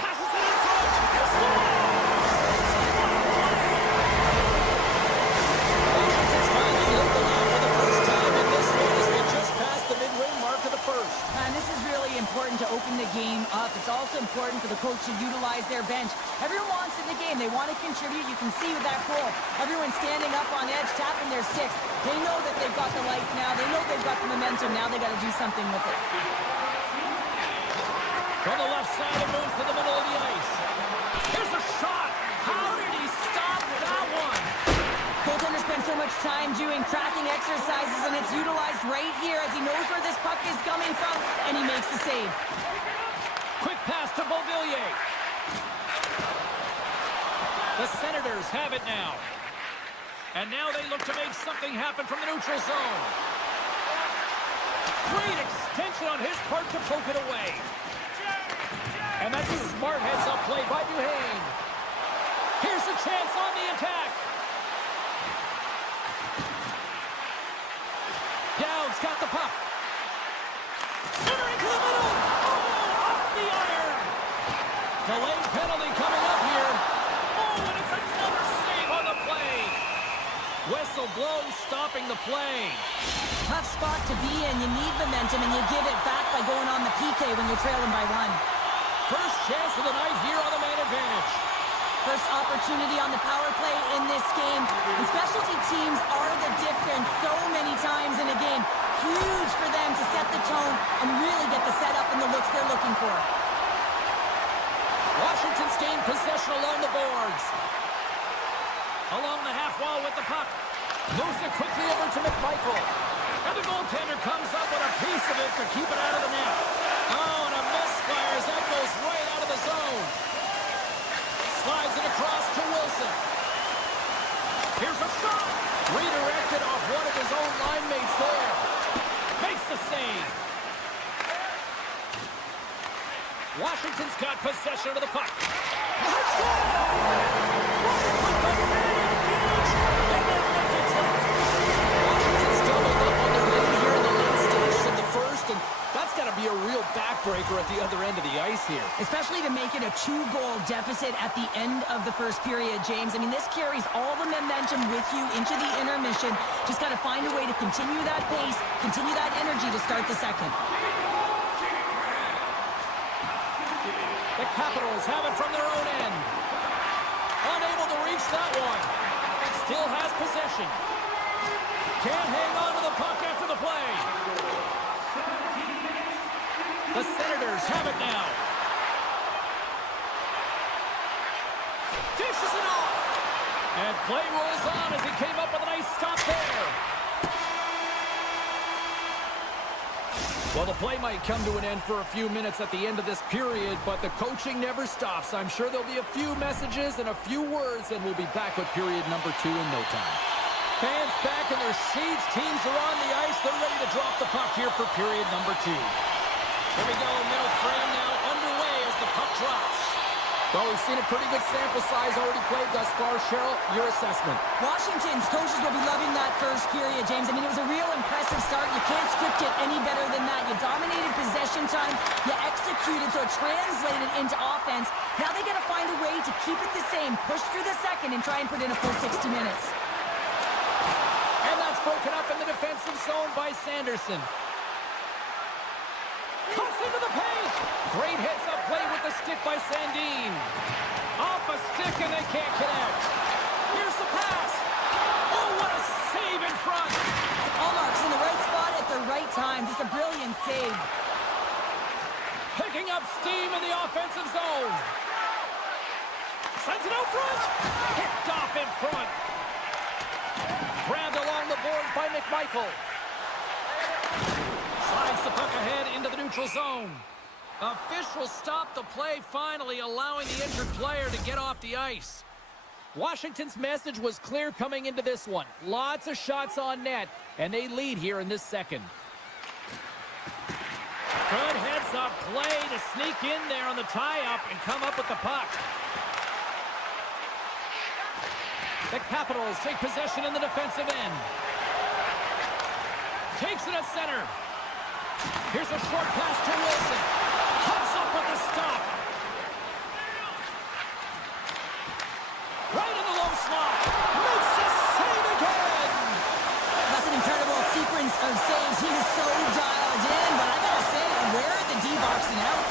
Passes it in front. It's Washington's finally looked alive for the first time in this one as they just passed the midway mark of the first. And this is really important to open the game up. It's also important for the coach to utilize their bench. Everyone wants in the game. They want to contribute. You can see with that goal. Everyone's standing up on edge, tapping their sticks. They know that they've got the life now. They know they've got the momentum. Now they got to do something with it. From the left side, it moves to the middle of the ice. Here's a shot. How did he stop that one? Goaltender spends so much time doing tracking exercises, and it's utilized right here as he knows where this puck is coming from, and he makes the save. Quick pass to Beauvillier. The Senators have it now. And now they look to make something happen from the neutral zone. Great extension on his part to poke it away. And that's a smart heads-up play by Duhane. Here's a chance on the attack. Dowd's got the puck. Centering to the middle. Oh, off the iron. Delayed penalty coming up here. Oh, and it's another save on the play. Whistle blows, stopping the play. Tough spot to be in. You need momentum, and you give it back by going on the PK when you're trailing by one. First chance of the night here on the man advantage. First opportunity on the power play in this game. And specialty teams are the difference so many times in a game. Huge for them to set the tone and really get the setup and the looks they're looking for. Washington's gained possession along the boards. Along the half wall with the puck. Moves it quickly over to McMichael. And the goaltender comes up with a piece of it to keep it out of the net. Oh, and a misfire as that goes right out of the zone. Slides it across to Wilson. Here's a shot. Redirected off one of his own line mates there. Makes the save. Washington's got possession of the puck. Let's go! Washington's doubled up on their lead here in the late stages of the first, and that's got to be a real backbreaker at the other end of the ice here. Especially to make it a 2-goal deficit at the end of the first period, James. I mean, this carries all the momentum with you into the intermission. Just got to find a way to continue that pace, continue that energy to start the second. The Capitals have it from their own end. Unable to reach that one. Still has possession. Can't hang on to the puck after the play. The Senators have it now. Dishes it off. And play rolls on as he came up with a nice stop there. Well, the play might come to an end for a few minutes at the end of this period, but the coaching never stops. I'm sure there'll be a few messages and a few words, and we'll be back with period number 2 in no time. Fans back in their seats. Teams are on the ice. They're ready to drop the puck here for period number 2. Here we go. Middle frame now underway as the puck drops. Well, we've seen a pretty good sample size already played thus far. Cheryl, your assessment. Washington's coaches will be loving that first period, James. I mean, it was a real impressive start. You can't script it any better than that. You dominated possession time. You executed, so it translated into offense. Now they got to find a way to keep it the same, push through the second, and try and put in a full 60 minutes. And that's broken up in the defensive zone by Sanderson. Cuts into the paint. Great heads-up play with the stick by Sandin. Off a stick and they can't connect. Here's the pass. Oh, what a save in front. Allmark's in the right spot at the right time. Just a brilliant save. Picking up steam in the offensive zone. Sends it out front. Picked off in front. Grabbed along the boards by McMichael. Slides the puck ahead into the neutral zone. Officials stop the play, finally allowing the injured player to get off the ice. Washington's message was clear coming into this one. Lots of shots on net, and they lead here in this second. Good heads-up play to sneak in there on the tie-up and come up with the puck. The Capitals take possession in the defensive end. Takes it at center. Here's a short pass to Wilson. Comes up with the stop. Right in the low slot. Makes the save again. That's an incredible sequence of saves. He is so dialed in, but I gotta say, where are the D-boxing out?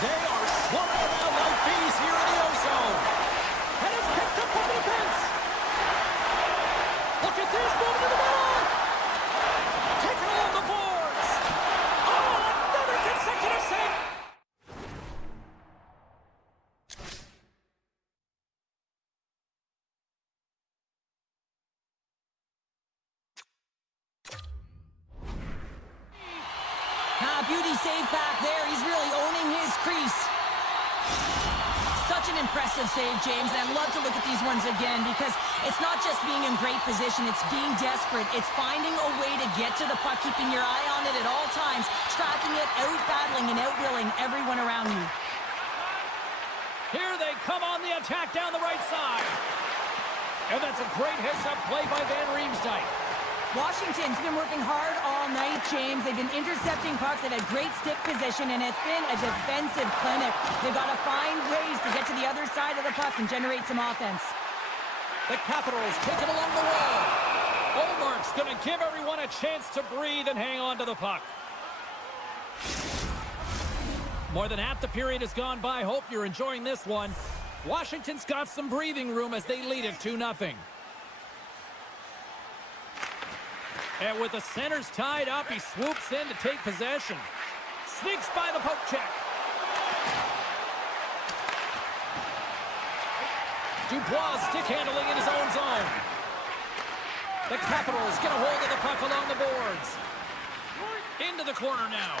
They are swarming around like bees here in the O-zone. And it's picked up by the defense. Look at this, moving to the middle. Taking along the boards. Oh, another consecutive save. Beauty save back there. He's really owning his crease. Such an impressive save, James, and I'd love to look at these ones again because it's not just being in great position, it's being desperate. It's finding a way to get to the puck, keeping your eye on it at all times, tracking it, out-battling and out-willing everyone around you. Here they come on the attack down the right side. And that's a great heads-up play by Van Riemsdyk. Washington's been working hard all night, James. They've been intercepting pucks. They've had great stick position, and it's been a defensive clinic. They've got to find ways to get to the other side of the puck and generate some offense. The Capitals take it along the wall. Olmark's going to give everyone a chance to breathe and hang on to the puck. More than half the period has gone by. Hope you're enjoying this one. Washington's got some breathing room as they lead it 2-0. And with the centers tied up, he swoops in to take possession. Sneaks by the poke check. Dubois stick handling in his own zone. The Capitals get a hold of the puck along the boards. Into the corner now.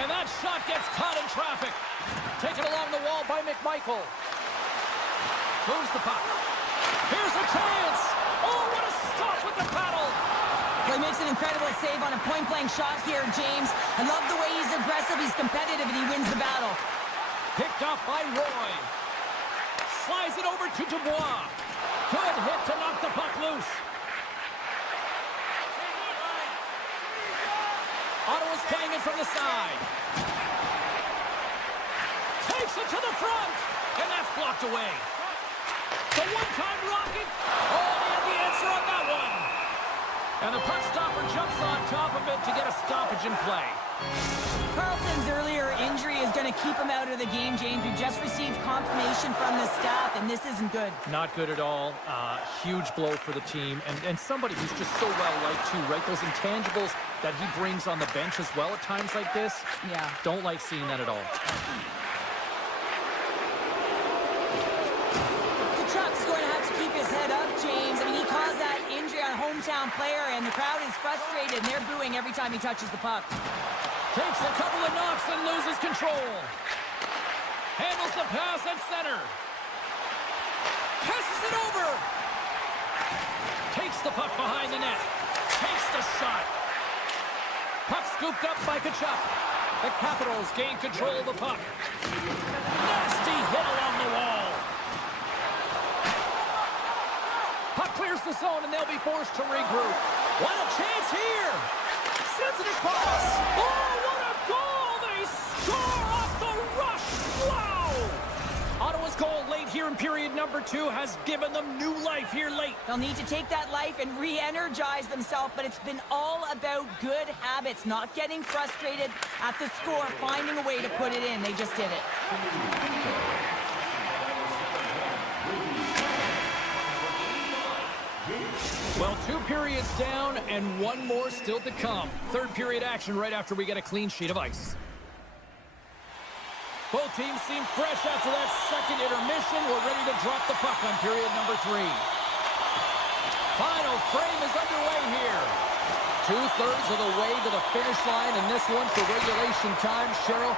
And that shot gets caught in traffic. Taken along the wall by McMichael. Moves the puck. Here's a chance. Oh, what a stop with the paddle. Well, he makes an incredible save on a point-blank shot here, James. I love the way he's aggressive, he's competitive, and he wins the battle. Picked off by Roy. Slides it over to Dubois. Good hit to knock the puck loose. Ottawa's playing it from the side. Takes it to the front. And that's blocked away. The one-time rocket. Oh, he had the answer on that one. And the puck stopper jumps on top of it to get a stoppage in play. Carlson's earlier injury is going to keep him out of the game, James. We just received confirmation from the staff, and this isn't good. Not good at all. Huge blow for the team. And somebody who's just so well-liked, too, right? Those intangibles that he brings on the bench as well at times like this. Yeah. Don't like seeing that at all. Chuck's going to have to keep his head up, James. I mean, he caused that injury on a hometown player, and the crowd is frustrated, and they're booing every time he touches the puck. Takes a couple of knocks and loses control. Handles the pass at center. Passes it over. Takes the puck behind the net. Takes the shot. Puck scooped up by Tkachuk. The Capitals gain control of the puck. Nasty hit along the wall. zone, and they'll be forced to regroup. What a chance here! Sends it across. Oh, what a goal! They score off the rush! Wow! Ottawa's goal late here in period number 2 has given them new life here late. They'll need to take that life and re-energize themselves, but it's been all about good habits, not getting frustrated at the score, finding a way to put it in. They just did it. Well, 2 periods down and 1 more still to come. Third period action right after we get a clean sheet of ice. Both teams seem fresh after that second intermission. We're ready to drop the puck on period number 3. Final frame is underway here. 2/3 of the way to the finish line in this one for regulation time. Cheryl,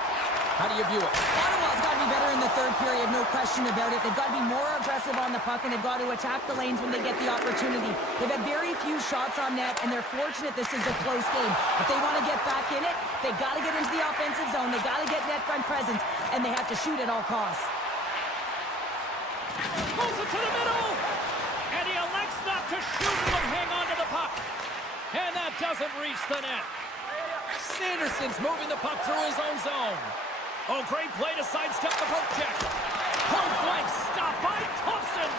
how do you view it? Ottawa's got to be better in the third period, no question about it. They've got to be more aggressive on the puck, and they've got to attack the lanes when they get the opportunity. They've had very few shots on net, and they're fortunate this is a close game. If they want to get back in it, they've got to get into the offensive zone. They've got to get net front presence, and they have to shoot at all costs. Moves it to the middle, and he elects not to shoot it and hang on to the puck. And that doesn't reach the net. Sanderson's moving the puck through his own zone. Oh, great play to sidestep the poke check. Point blank stop by Thompson.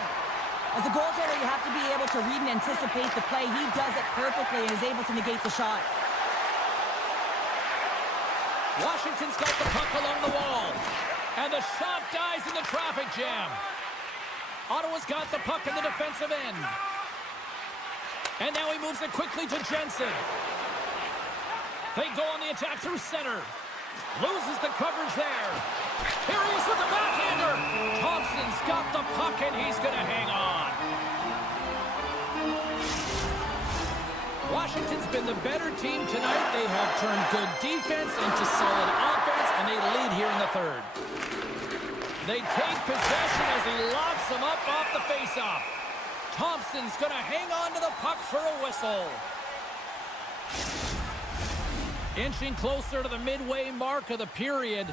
As a goaltender, you have to be able to read and anticipate the play. He does it perfectly and is able to negate the shot. Washington's got the puck along the wall. And the shot dies in the traffic jam. Ottawa's got the puck in the defensive end. And now he moves it quickly to Jensen. They go on the attack through center. Loses the coverage there. Here he is with the backhander. Thompson's got the puck, and he's going to hang on. Washington's been the better team tonight. They have turned good defense into solid offense, and they lead here in the third. They take possession as he locks them up off the faceoff. Thompson's going to hang on to the puck for a whistle. Inching closer to the midway mark of the period.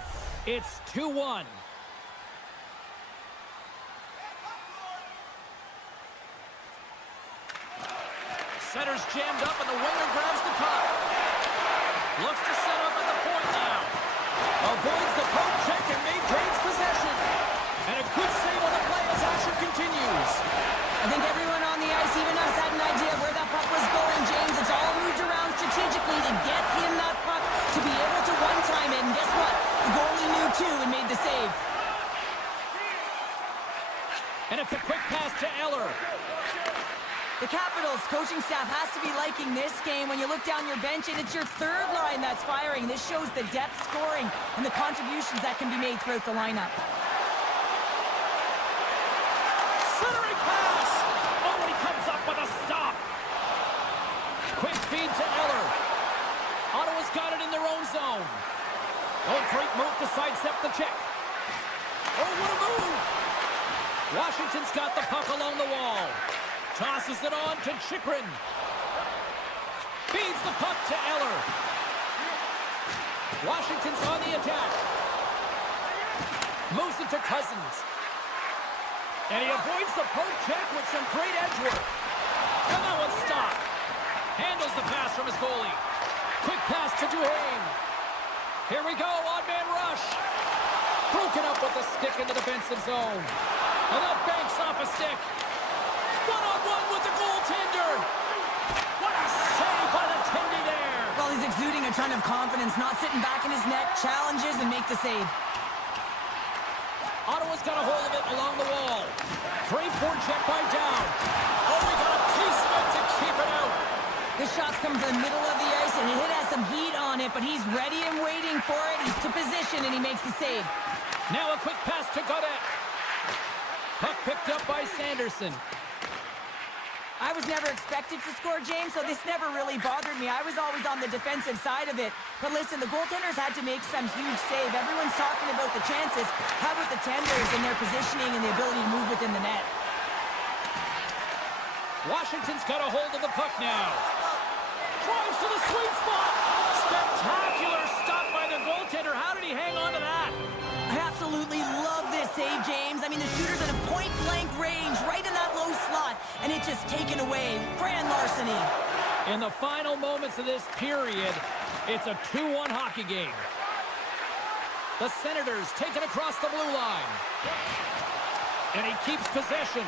It's 2-1. Center's jammed up and the winger grabs the puck. Looks to set up at the point now. Avoids the poke check and maintains possession. And a good save on the play as action continues. I think everyone on the ice, even us, had an idea of where that puck was going, James. It's all moved around strategically to get him that puck to be able to one-time it. And guess what? The goalie knew too and made the save. And it's a quick pass to Eller. The Capitals coaching staff has to be liking this game when you look down your bench and it's your third line that's firing. This shows the depth scoring and the contributions that can be made throughout the lineup. Centering pass! Oh, and he comes up with a stop. Quick feed to Eller. Ottawa's got it in their own zone. Oh, great move to sidestep the check. Oh, what a move! Washington's got the puck along the wall. Tosses it on to Chychrun. Feeds the puck to Eller. Washington's on the attack. Moves it to Cousins. And he avoids the poke check with some great edge work. And that one's stopped. Handles the pass from his goalie. Quick pass to Duhaime. Here we go, odd man rush. Broken up with the stick in the defensive zone. And that banks off a stick. One-on-one with the goaltender. What a save by the Tendy there. Well, he's exuding a ton of confidence, not sitting back in his net, challenges and makes the save. Ottawa's got a hold of it along the wall. Great forecheck by Down. Oh, he got a piece of it to keep it out. This shot's come to the middle of the ice, and it has some heat on it, but he's ready and waiting for it. He's to position, and he makes the save. Now a quick pass to Gaudette. Puck picked up by Sanderson. I was never expected to score, James, so this never really bothered me. I was always on the defensive side of it. But listen, the goaltenders had to make some huge save. Everyone's talking about the chances. How about the tenders and their positioning and the ability to move within the net? Washington's got a hold of the puck now. Drives to the sweet spot. Spectacular stop by the goaltender. How did he hang on to that? I absolutely love this save, James. I mean, the shooter's at a point-blank range, right in that low slot. and it's just taken away. Grand larceny. In the final moments of this period, it's a 2-1 hockey game. The Senators take it across the blue line. And he keeps possession.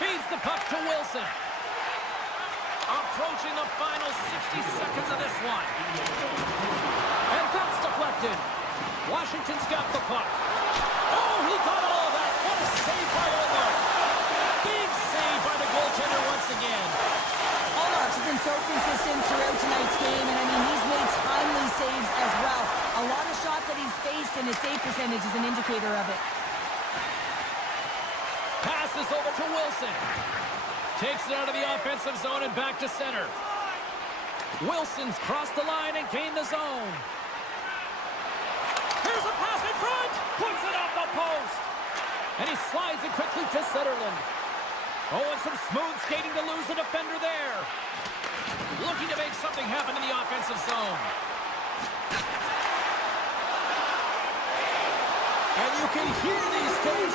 Feeds the puck to Wilson. Approaching the final 60 seconds of this one. And that's deflected. Washington's got the puck. Oh, he got all of that. What a save by Olmark. Big save by the goaltender once again. Olmark's been so consistent throughout tonight's game, and I mean, he's made timely saves as well. A lot of shots that he's faced, and his save percentage is an indicator of it. Passes over to Wilson. Takes it out of the offensive zone and back to center. Wilson's crossed the line and gained the zone. Here's a pass in front. Puts it off the post. And he slides it quickly to Zetterlund. Oh, and some smooth skating to lose the defender there. Looking to make something happen in the offensive zone. And you can hear these fans